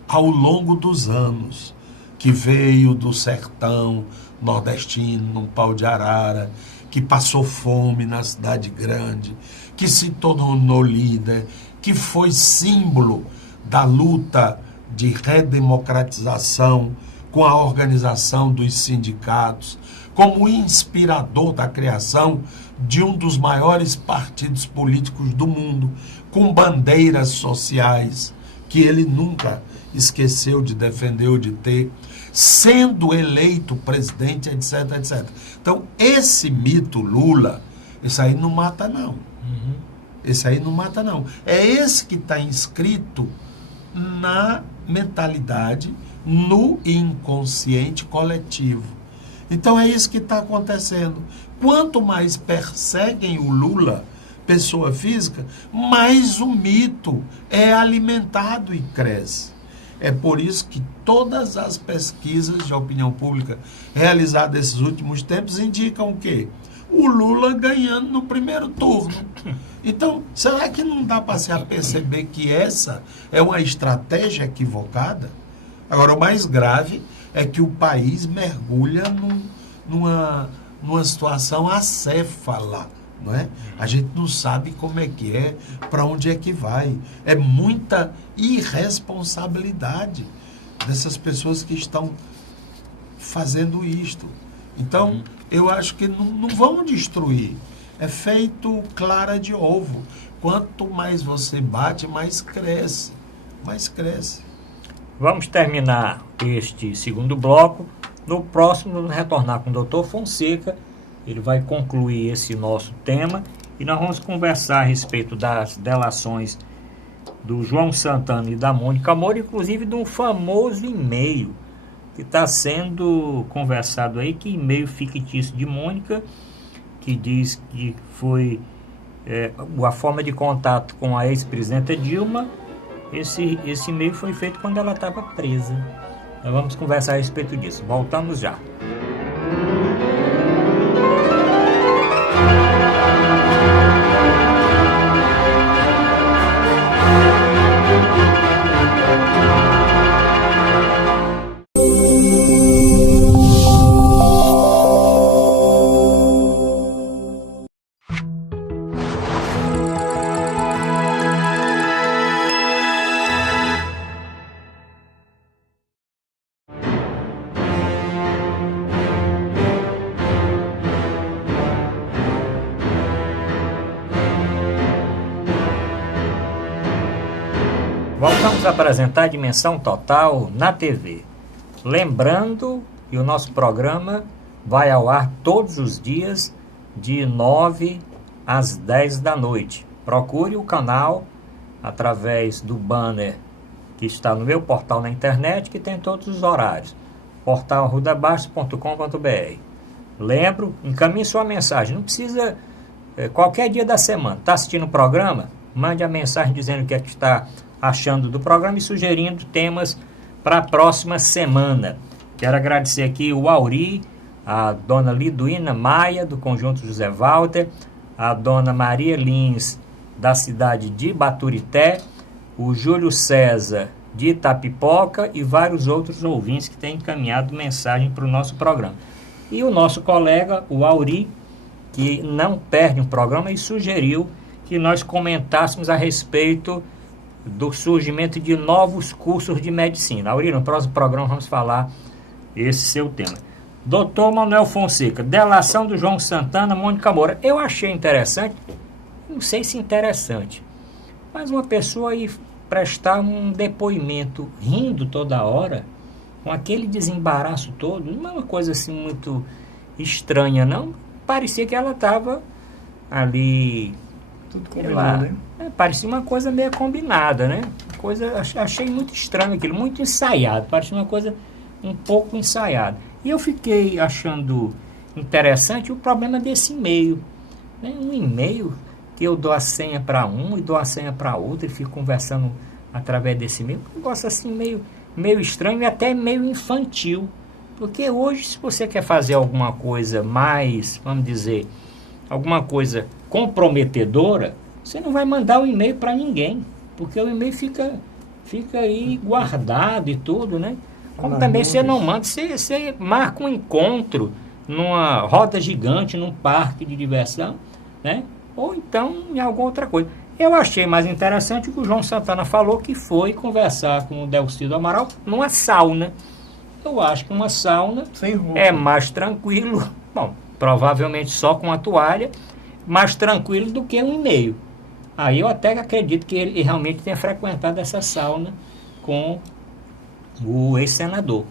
ao longo dos anos, que veio do sertão nordestino, num pau de arara, que passou fome na cidade grande, que se tornou líder, que foi símbolo da luta de redemocratização com a organização dos sindicatos, como inspirador da criação de um dos maiores partidos políticos do mundo, com bandeiras sociais que ele nunca esqueceu de defender ou de ter, sendo eleito presidente, etc, etc. Então, esse mito Lula, esse aí não mata, não. Esse aí não mata, não. É esse que está inscrito na mentalidade, no inconsciente coletivo. Então, é isso que está acontecendo. Quanto mais perseguem o Lula, pessoa física, mais o mito é alimentado e cresce. É por isso que todas as pesquisas de opinião pública realizadas nesses últimos tempos indicam o quê? O Lula ganhando no primeiro turno. Então, será que não dá para se aperceber que essa é uma estratégia equivocada? Agora, o mais grave é que o país mergulha numa situação acéfala, não é? A gente não sabe como é que é, para onde é que vai. É muita irresponsabilidade dessas pessoas que estão fazendo isto. Então, eu acho que não vamos destruir. É feito clara de ovo. Quanto mais você bate, mais cresce. Mais cresce. Vamos terminar este segundo bloco. No próximo, vamos retornar com o Dr. Fonseca. Ele vai concluir esse nosso tema e nós vamos conversar a respeito das delações do João Santana e da Mônica Moura, inclusive de um famoso e-mail que está sendo conversado aí, que e-mail fictício de Mônica, que diz que foi a forma de contato com a ex-presidenta Dilma. Esse e-mail foi feito quando ela estava presa. Nós vamos conversar a respeito disso. Voltamos já. Voltamos a apresentar a Dimensão Total na TV. Lembrando que o nosso programa vai ao ar todos os dias de 9 às 10 da noite. Procure o canal através do banner que está no meu portal na internet, que tem todos os horários. portal.arrudabastos.com.br. Lembro, encaminhe sua mensagem. Não precisa, qualquer dia da semana. Está assistindo o programa? Mande a mensagem dizendo o que é que está achando do programa e sugerindo temas para a próxima semana. Quero agradecer aqui o Auri, a dona Liduína Maia, do Conjunto José Walter, a dona Maria Lins, da cidade de Baturité, o Júlio César, de Itapipoca, e vários outros ouvintes que têm encaminhado mensagem para o nosso programa. E o nosso colega, o Auri, que não perde um programa, e sugeriu que nós comentássemos a respeito do surgimento de novos cursos de medicina. Auri, no próximo programa vamos falar esse seu tema. Doutor Manuel Fonseca, delação do João Santana, Mônica Moura. Eu achei interessante, não sei se interessante, mas uma pessoa aí prestar um depoimento rindo toda hora, com aquele desembaraço todo, não é uma coisa assim muito estranha, não. Parecia que ela estava ali, tudo combinado, né? Parecia uma coisa meio combinada, né? Achei muito estranho aquilo, muito ensaiado, parecia uma coisa um pouco ensaiada. E eu fiquei achando interessante o problema desse e-mail, né? Um e-mail que eu dou a senha para um e dou a senha para outro e fico conversando através desse e-mail. Um negócio assim meio estranho e até meio infantil. Porque hoje, se você quer fazer alguma coisa mais, vamos dizer, alguma coisa comprometedora, você não vai mandar o e-mail para ninguém, porque o e-mail fica aí guardado e tudo, né? Como também você não manda, você marca um encontro numa roda gigante, num parque de diversão, né? Ou então em alguma outra coisa. Eu achei mais interessante o que o João Santana falou, que foi conversar com o Delcido Amaral numa sauna. Eu acho que uma sauna é mais tranquilo, bom, provavelmente só com a toalha, mais tranquilo do que um e-mail. Aí eu até acredito que ele realmente tenha frequentado essa sauna com o ex-senador.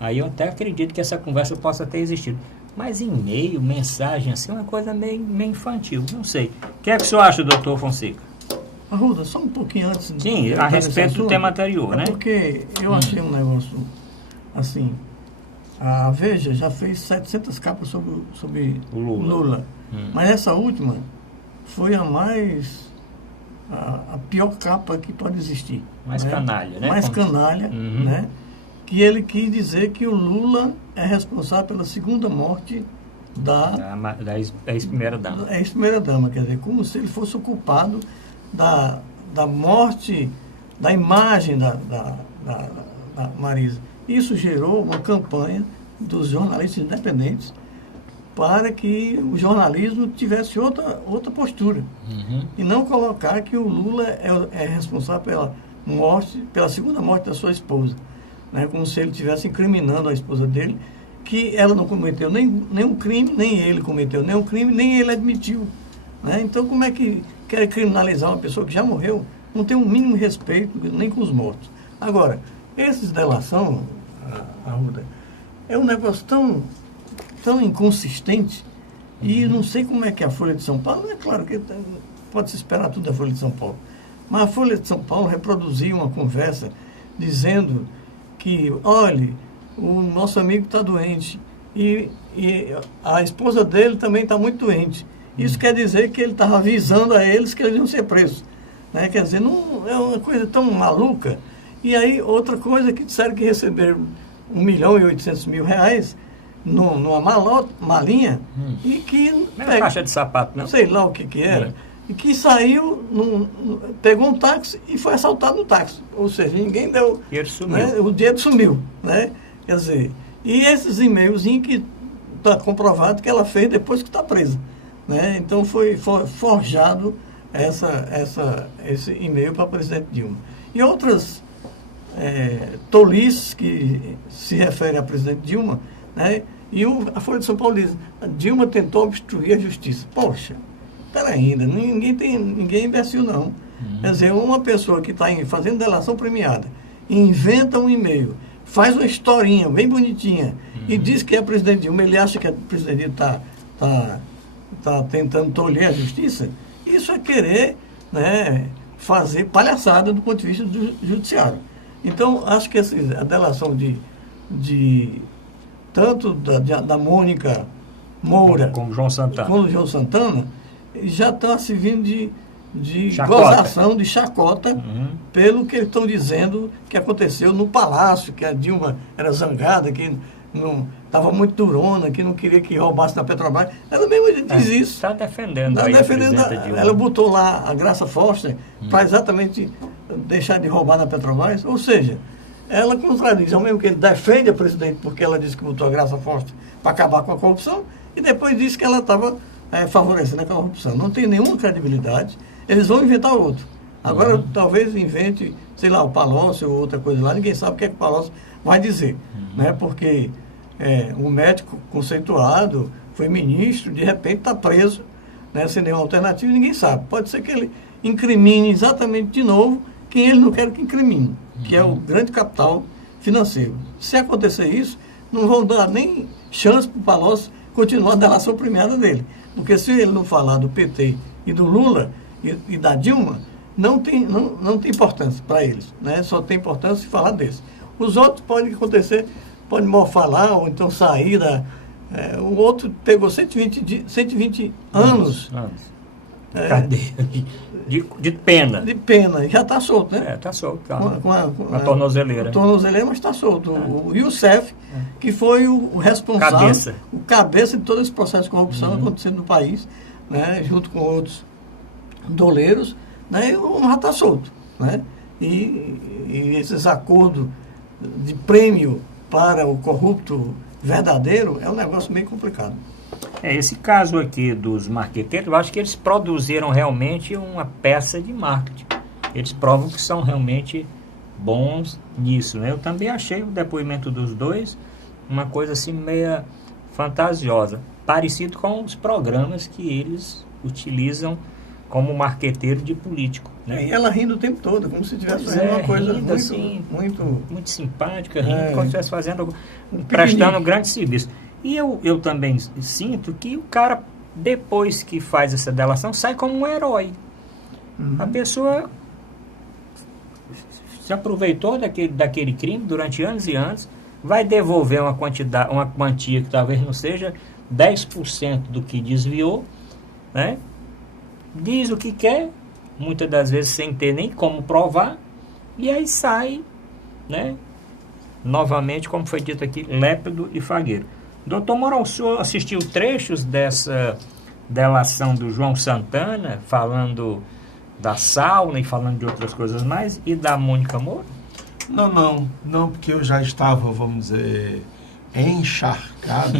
Aí eu até acredito que essa conversa possa ter existido. Mas e-mail, mensagem, assim, é uma coisa meio infantil, não sei. O que é que o senhor acha, doutor Fonseca? Arruda, só um pouquinho antes... Sim, a respeito do tema anterior, né? Porque eu achei um negócio, assim, a Veja já fez 700 capas sobre o Lula. Mas essa última foi a pior capa que pode existir. Mais, né? Canalha, né? Mais canalha, né? Que ele quis dizer que o Lula é responsável pela segunda morte da ex-primeira-dama. Da ex-primeira-dama, quer dizer, como se ele fosse o culpado da morte, da imagem da Marisa. Isso gerou uma campanha dos jornalistas independentes para que o jornalismo tivesse outra postura. E não colocar que o Lula é responsável pela segunda morte da sua esposa. Né? Como se ele estivesse incriminando a esposa dele, que ela não cometeu nenhum crime, nem ele cometeu nenhum crime, nem ele admitiu. Né? Então, como é que quer criminalizar uma pessoa que já morreu? Não tem um mínimo respeito nem com os mortos. Agora, esses delação, Arruda, é um negócio tão inconsistente, e não sei como é que a Folha de São Paulo, é claro que pode-se esperar tudo da Folha de São Paulo, mas a Folha de São Paulo reproduziu uma conversa dizendo que, olha, o nosso amigo está doente e a esposa dele também está muito doente. Isso quer dizer que ele estava avisando a eles que eles iam ser presos. Né? Quer dizer, não é uma coisa tão maluca. E aí, outra coisa que disseram que receberam R$1.800.000 numa malinha e que... Não é caixa de sapato, não? Sei lá o que era. E que saiu, pegou um táxi e foi assaltado no táxi. Ou seja, ninguém deu... E ele sumiu. Né? O dinheiro sumiu. Né? Quer dizer, e esses e-mails que está comprovado que ela fez depois que está presa. Né? Então foi forjado esse e-mail para a presidente Dilma. E outras tolices que se referem à presidente Dilma, né? E a Folha de São Paulo diz, a Dilma tentou obstruir a justiça. Poxa, espera ainda, ninguém é imbecil não. Quer dizer, uma pessoa que está fazendo delação premiada, inventa um e-mail, faz uma historinha bem bonitinha e diz que é presidente Dilma, ele acha que a presidente Dilma está tentando tolher a justiça, isso é querer, né, fazer palhaçada do ponto de vista do judiciário. Então, acho que a delação tanto da Mônica Moura com o João Santana, como o João Santana, já está servindo de chacota. gozação, de chacota, pelo que eles estão dizendo que aconteceu no Palácio, que a Dilma era zangada, que não estava muito durona, que não queria que roubasse da Petrobras. Ela mesma diz isso. Está defendendo, Tá aí defendendo a presidenta Dilma. ela botou lá a Graça Foster para exatamente deixar de roubar na Petrobras. Ou seja, ela contradiz, ao mesmo que ele defende a presidente porque ela disse que botou a Graça Foster para acabar com a corrupção, e depois disse que ela estava favorecendo a corrupção. Não tem nenhuma credibilidade. Eles vão inventar outro. Agora, talvez invente, sei lá, o Palocci ou outra coisa lá. Ninguém sabe o que é que o Palocci vai dizer. Né? Porque um médico conceituado, foi ministro, de repente está preso, né, sem nenhuma alternativa, ninguém sabe. Pode ser que ele incrimine exatamente de novo quem ele não quer que incrimine, que é o grande capital financeiro. Se acontecer isso, não vão dar nem chance para o Palocci continuar a delação premiada dele. Porque se ele não falar do PT e do Lula e da Dilma, não tem importância para eles. Né? Só tem importância se falar desse. Os outros podem acontecer, pode mofar lá, ou então sair da... o outro pegou 120 anos. Cadeia de pena. De pena, já está solto, né? Está solto. Tá. Com a tornozeleira. Tornozeleira, mas está solto. O Youssef, que foi o responsável, o cabeça de todo esse processo de corrupção acontecendo no país, né? Junto com outros doleiros, né? E o homem já está solto. Né? E esses acordos de prêmio para o corrupto verdadeiro é um negócio meio complicado. Esse caso aqui dos marqueteiros, eu acho que eles produziram realmente uma peça de marketing. Eles provam que são realmente bons nisso. Né? Eu também achei o depoimento dos dois uma coisa assim meia fantasiosa, parecido com os programas que eles utilizam como marqueteiro de político. Né? E ela rindo o tempo todo, como se estivesse fazendo uma coisa rindo, muito, assim, muito simpática, rindo, como se estivesse fazendo, prestando um grande serviço. E eu também sinto que o cara, depois que faz essa delação, sai como um herói. A pessoa se aproveitou daquele crime durante anos e anos, vai devolver uma quantia que talvez não seja 10% do que desviou, né? Diz o que quer, muitas das vezes sem ter nem como provar, e aí sai, né? Novamente, como foi dito aqui, lépido e fagueiro. Doutor Mourão, o senhor assistiu trechos dessa delação do João Santana, falando da sauna e falando de outras coisas mais, e da Mônica Moura? Não, porque eu já estava, vamos dizer, encharcado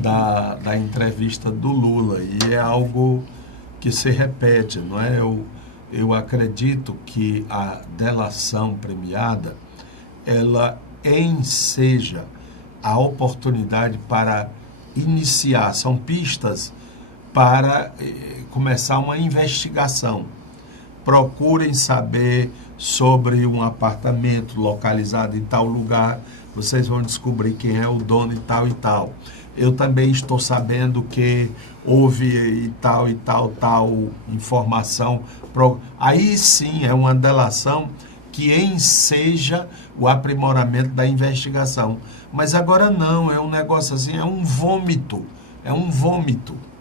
da entrevista do Lula, e é algo que se repete, não é? Eu acredito que a delação premiada, ela enseja a oportunidade para iniciar, são pistas para começar uma investigação. Procurem saber sobre um apartamento localizado em tal lugar, vocês vão descobrir quem é o dono e tal e tal. Eu também estou sabendo que houve tal informação. Aí sim é uma delação que enseja o aprimoramento da investigação. Mas agora não, é um negócio assim, é um vômito,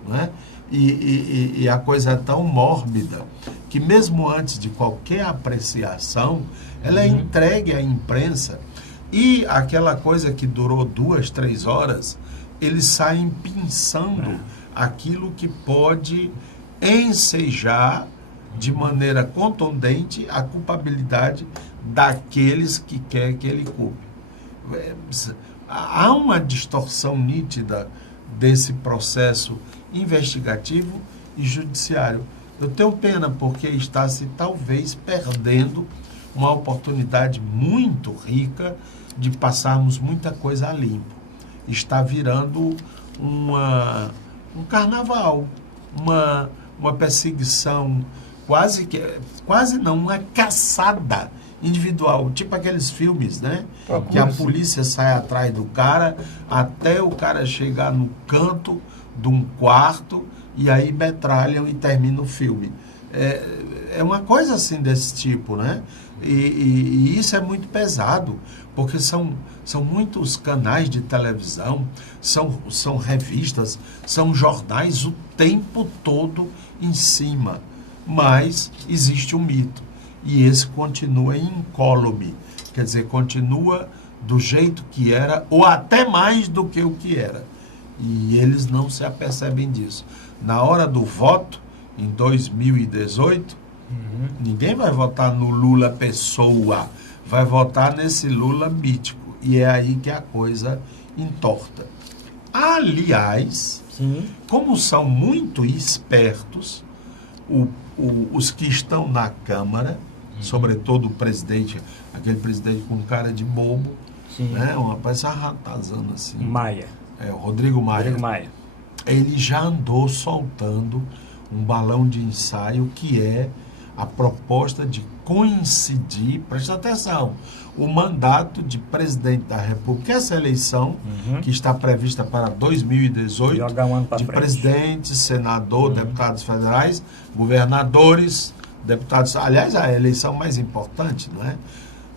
né? E a coisa é tão mórbida que mesmo antes de qualquer apreciação, ela é entregue à imprensa, e aquela coisa que durou 2, 3 horas, eles saem pinçando aquilo que pode ensejar de maneira contundente a culpabilidade daqueles que quer que ele culpe. Há uma distorção nítida desse processo investigativo e judiciário. Eu tenho pena porque está se talvez perdendo uma oportunidade muito rica de passarmos muita coisa a limpo. Está virando um carnaval, uma perseguição quase não, uma caçada individual, tipo aqueles filmes, né? Que a polícia sai atrás do cara até o cara chegar no canto de um quarto e aí metralham e termina o filme. É uma coisa assim desse tipo, né? E isso é muito pesado, porque são muitos canais de televisão, são revistas, são jornais o tempo todo em cima. Mas existe um mito, e esse continua incólume, quer dizer, continua do jeito que era, ou até mais do que o que era. E eles não se apercebem disso. Na hora do voto, em 2018, ninguém vai votar no Lula pessoa, vai votar nesse Lula mítico. E é aí que a coisa entorta. Aliás, como são muito espertos, os que estão na Câmara, sobretudo o presidente, aquele presidente com cara de bobo, né? Parece uma ratazana assim. Maia. O Rodrigo Maia. Ele já andou soltando um balão de ensaio que é a proposta de coincidir, presta atenção, o mandato de presidente da República, essa eleição que está prevista para 2018, de presidente, senador, deputados federais, governadores, deputados, aliás, a eleição mais importante, não é?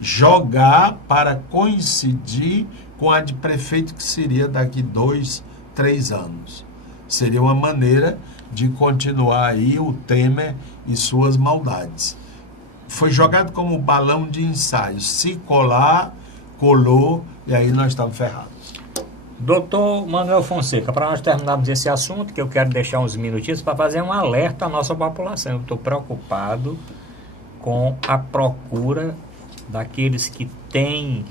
Jogar para coincidir com a de prefeito, que seria daqui 2, 3 anos. Seria uma maneira de continuar aí o Temer e suas maldades. Foi jogado como balão de ensaio. Se colar, colou, e aí nós estamos ferrados. Doutor Manuel Fonseca, para nós terminarmos esse assunto, que eu quero deixar uns minutinhos para fazer um alerta à nossa população. Eu estou preocupado com a procura daqueles que têm,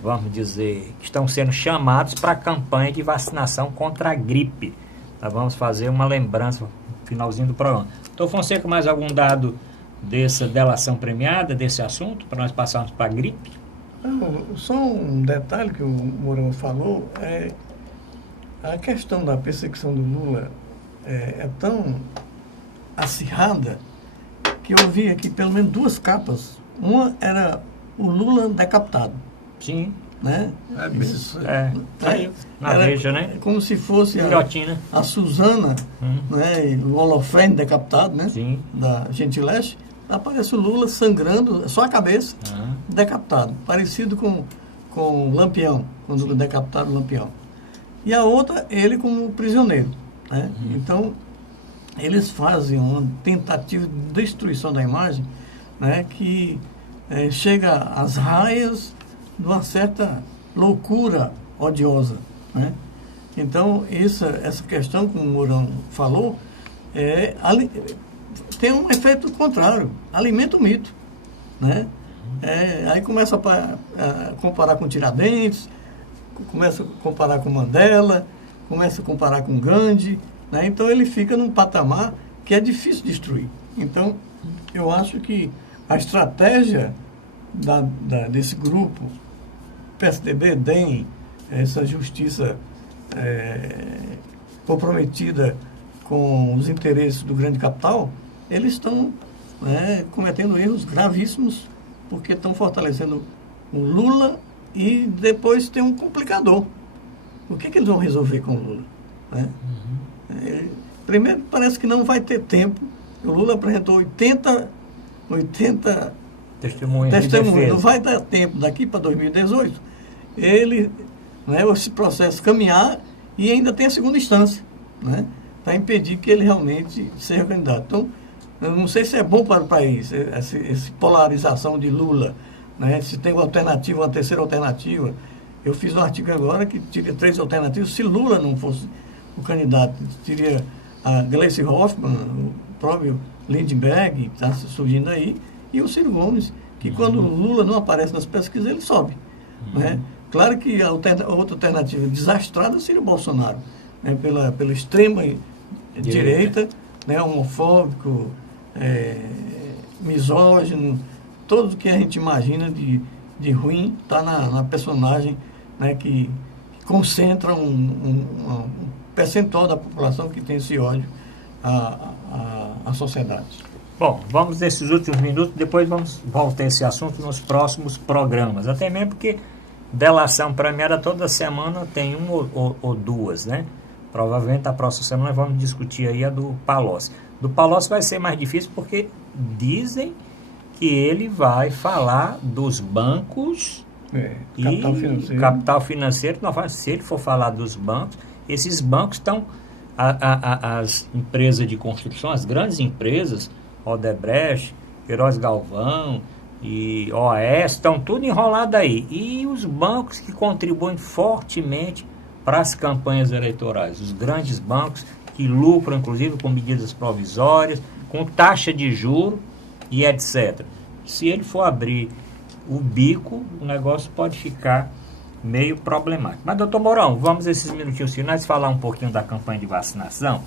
vamos dizer, que estão sendo chamados para a campanha de vacinação contra a gripe. Nós vamos fazer uma lembrança no finalzinho do programa. Doutor Fonseca, mais algum dado dessa delação premiada, desse assunto, para nós passarmos para a gripe? Só um detalhe que o Mourão falou, a questão da perseguição do Lula é tão acirrada que eu vi aqui pelo menos 2 capas. Uma era o Lula decapitado. Sim. Né? Na Veja, né? Como se fosse a Suzana, né? O Holofernes decapitado, né? Sim. Da Gentileste. Aparece o Lula sangrando, só a cabeça, decapitado. Parecido com o Lampião, quando decapitaram o Lampião. E a outra, ele como prisioneiro. Né? Então, eles fazem uma tentativa de destruição da imagem, né? Que chega às raias de uma certa loucura odiosa, né? Então, essa questão, como o Mourão falou, tem um efeito contrário, alimenta o mito, né? Aí começa a comparar com Tiradentes, começa a comparar com Mandela, começa a comparar com Gandhi, né? Então ele fica num patamar que é difícil destruir. Então, eu acho que a estratégia desse grupo, PSDB, DEM, essa justiça comprometida com os interesses do grande capital, eles estão cometendo erros gravíssimos, porque estão fortalecendo o Lula e depois tem um complicador. O que eles vão resolver com o Lula? Né? Primeiro, parece que não vai ter tempo. O Lula apresentou 80 testemunhas. Não vai dar tempo daqui para 2018 esse processo caminhar, e ainda tem a segunda instância, né? Para impedir que ele realmente seja candidato. Então, eu não sei se é bom para o país essa polarização de Lula, né? Se tem uma terceira alternativa. Eu fiz um artigo agora que teria 3 alternativas. Se Lula não fosse o candidato, teria a Gleice Hoffmann, o próprio Lindbergh, que está surgindo aí, e o Ciro Gomes, que quando o Lula não aparece nas pesquisas, ele sobe. Né? Claro que a outra alternativa desastrada seria o Bolsonaro, né? pela extrema direita, né? Homofóbico, misógino, tudo que a gente imagina de ruim está na personagem, né? que concentra um percentual da população que tem esse ódio à sociedade. Bom, vamos nesses últimos minutos, depois vamos voltar a esse assunto nos próximos programas. Até mesmo porque delação premiada toda semana tem uma ou duas, né? Provavelmente a próxima semana vamos discutir aí a do Palocci. Do Palocci vai ser mais difícil porque dizem que ele vai falar dos bancos Capital financeiro. Capital financeiro. Se ele for falar dos bancos, esses bancos estão, as empresas de construção, as grandes empresas, Odebrecht, Queiroz Galvão e OAS, estão tudo enrolado aí. E os bancos que contribuem fortemente para as campanhas eleitorais, os grandes bancos que lucram, inclusive, com medidas provisórias, com taxa de juro e etc. Se ele for abrir o bico, o negócio pode ficar meio problemático. Mas, doutor Mourão, vamos esses minutinhos finais falar um pouquinho da campanha de vacinação.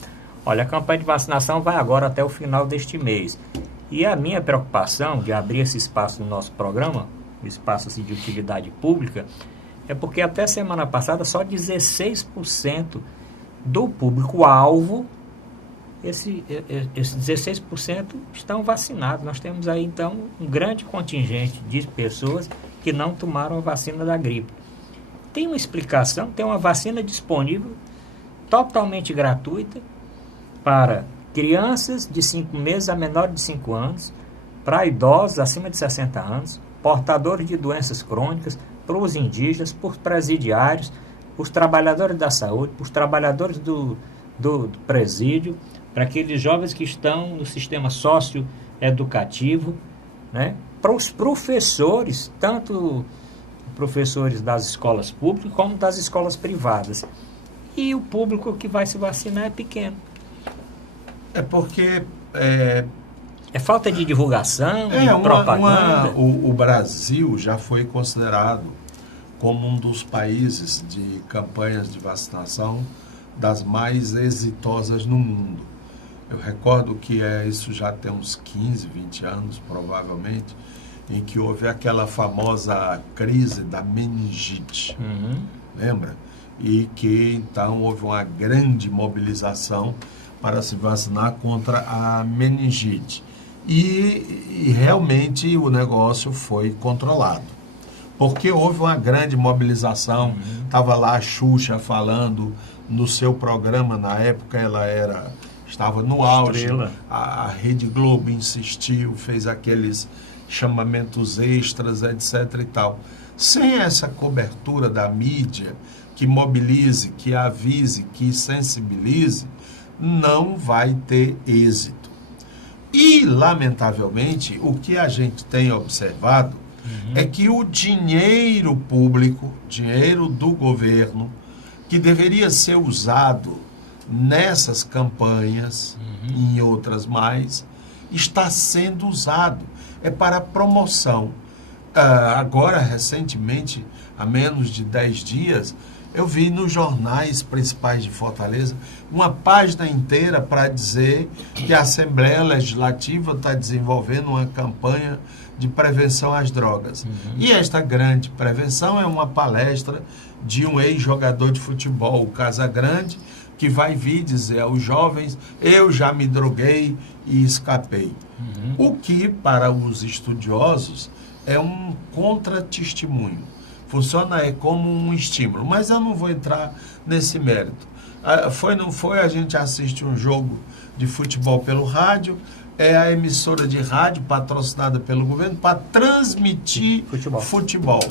Olha, a campanha de vacinação vai agora até o final deste mês. E a minha preocupação de abrir esse espaço no nosso programa, o espaço assim, de utilidade pública, é porque até semana passada só 16% do público-alvo, esses 16% estão vacinados. Nós temos aí, então, um grande contingente de pessoas que não tomaram a vacina da gripe. Tem uma explicação, tem uma vacina disponível, totalmente gratuita, para crianças de 5 meses a menores de 5 anos, para idosos acima de 60 anos, portadores de doenças crônicas, para os indígenas, para os presidiários, para os trabalhadores da saúde, para os trabalhadores do presídio, para aqueles jovens que estão no sistema socioeducativo, né? Para os professores, tanto professores das escolas públicas como das escolas privadas. E o público que vai se vacinar é pequeno. É porque... É falta de divulgação, de propaganda. O Brasil já foi considerado como um dos países de campanhas de vacinação das mais exitosas no mundo. Eu recordo que isso já tem uns 15, 20 anos, provavelmente, em que houve aquela famosa crise da meningite, lembra? E que, então, houve uma grande mobilização para se vacinar contra a meningite. E realmente o negócio foi controlado. Porque houve uma grande mobilização, estava lá a Xuxa falando no seu programa, na época ela estava no auge, a Rede Globo insistiu, fez aqueles chamamentos extras, etc. e tal. Sem essa cobertura da mídia, que mobilize, que avise, que sensibilize, não vai ter êxito. E, lamentavelmente, o que a gente tem observado é que o dinheiro público, dinheiro do governo, que deveria ser usado nessas campanhas e em outras mais, está sendo usado. É para promoção. Agora, recentemente, há menos de 10 dias, eu vi nos jornais principais de Fortaleza uma página inteira para dizer que a Assembleia Legislativa está desenvolvendo uma campanha de prevenção às drogas. E esta grande prevenção é uma palestra de um ex-jogador de futebol, o Casagrande, que vai vir dizer aos jovens: eu já me droguei e escapei. O que, para os estudiosos, é um contra-testemunho. Funciona como um estímulo, mas eu não vou entrar nesse mérito. Não foi, a gente assiste um jogo de futebol pelo rádio, é a emissora de rádio patrocinada pelo governo para transmitir futebol.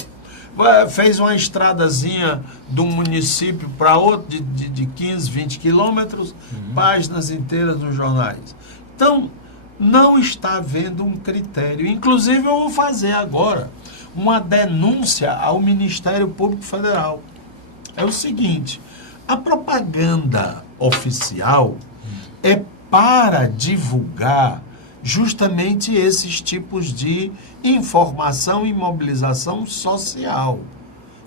Fez uma estradazinha de um município para outro de 15, 20 quilômetros, páginas inteiras nos jornais. Então, não está havendo um critério. Inclusive, eu vou fazer agora uma denúncia ao Ministério Público Federal. É o seguinte: a propaganda oficial é para divulgar justamente esses tipos de informação e mobilização social,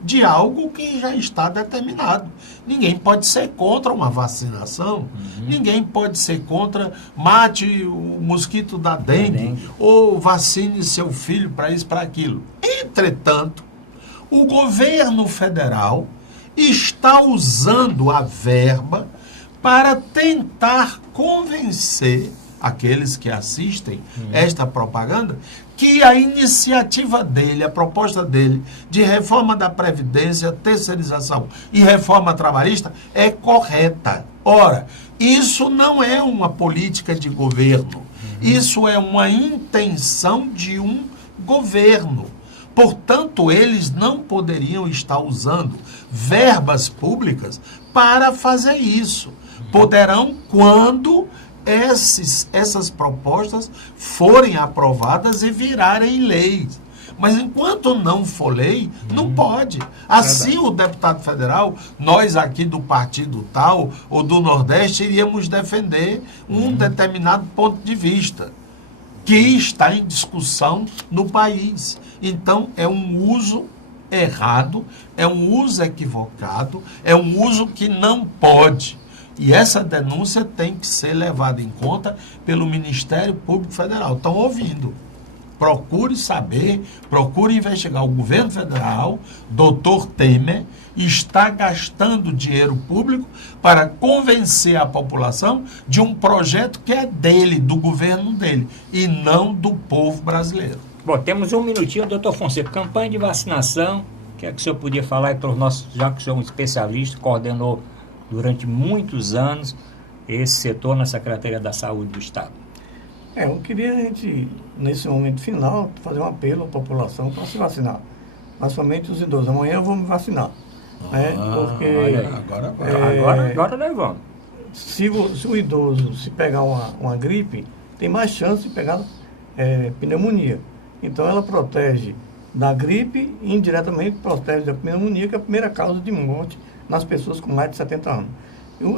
de algo que já está determinado. Ninguém pode ser contra uma vacinação, ninguém pode ser contra mate o mosquito da dengue, ou vacine seu filho para isso, para aquilo. Entretanto, o governo federal está usando a verba para tentar convencer aqueles que assistem esta propaganda, que a iniciativa dele, a proposta dele de reforma da Previdência, terceirização e reforma trabalhista é correta. Ora, isso não é uma política de governo, isso é uma intenção de um governo. Portanto, eles não poderiam estar usando verbas públicas para fazer isso. Poderão quando essas propostas forem aprovadas e virarem leis. Mas enquanto não for lei, não pode. Assim, o deputado federal, nós aqui do partido tal ou do Nordeste, iríamos defender um determinado ponto de vista que está em discussão no país. Então, é um uso errado, é um uso equivocado, é um uso que não pode. E essa denúncia tem que ser levada em conta pelo Ministério Público Federal. Estão ouvindo. Procure saber, procure investigar. O governo federal, doutor Temer, está gastando dinheiro público para convencer a população de um projeto que é dele, do governo dele, e não do povo brasileiro. Bom, temos um minutinho, doutor Fonseca. Campanha de vacinação, o que é que o senhor podia falar para os nossos, já que o senhor é um especialista, coordenou durante muitos anos esse setor na Secretaria da Saúde do Estado? Eu queria a gente, nesse momento final, fazer um apelo à população para se vacinar. Principalmente os idosos. Amanhã eu vou me vacinar. Porque Agora nós vamos. Se o idoso se pegar uma gripe, tem mais chance de pegar pneumonia. Então ela protege da gripe e indiretamente protege da pneumonia, que é a primeira causa de morte nas pessoas com mais de 70 anos.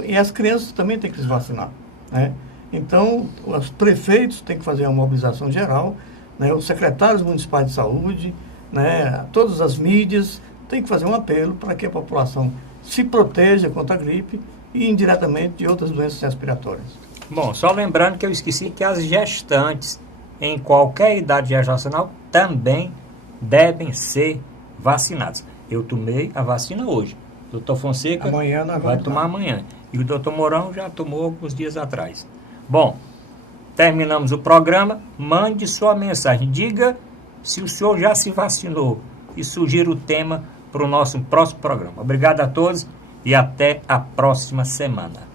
E as crianças também têm que se vacinar, né? Então, os prefeitos têm que fazer uma mobilização geral, né? Os secretários municipais de saúde, né? Todas as mídias têm que fazer um apelo para que a população se proteja contra a gripe e indiretamente de outras doenças respiratórias. Bom, só lembrando que eu esqueci que as gestantes em qualquer idade gestacional também devem ser vacinadas. Eu tomei a vacina hoje. O doutor Fonseca amanhã vai tomar amanhã. E o doutor Mourão já tomou alguns dias atrás. Bom, terminamos o programa. Mande sua mensagem. Diga se o senhor já se vacinou e sugira o tema para o nosso próximo programa. Obrigado a todos e até a próxima semana.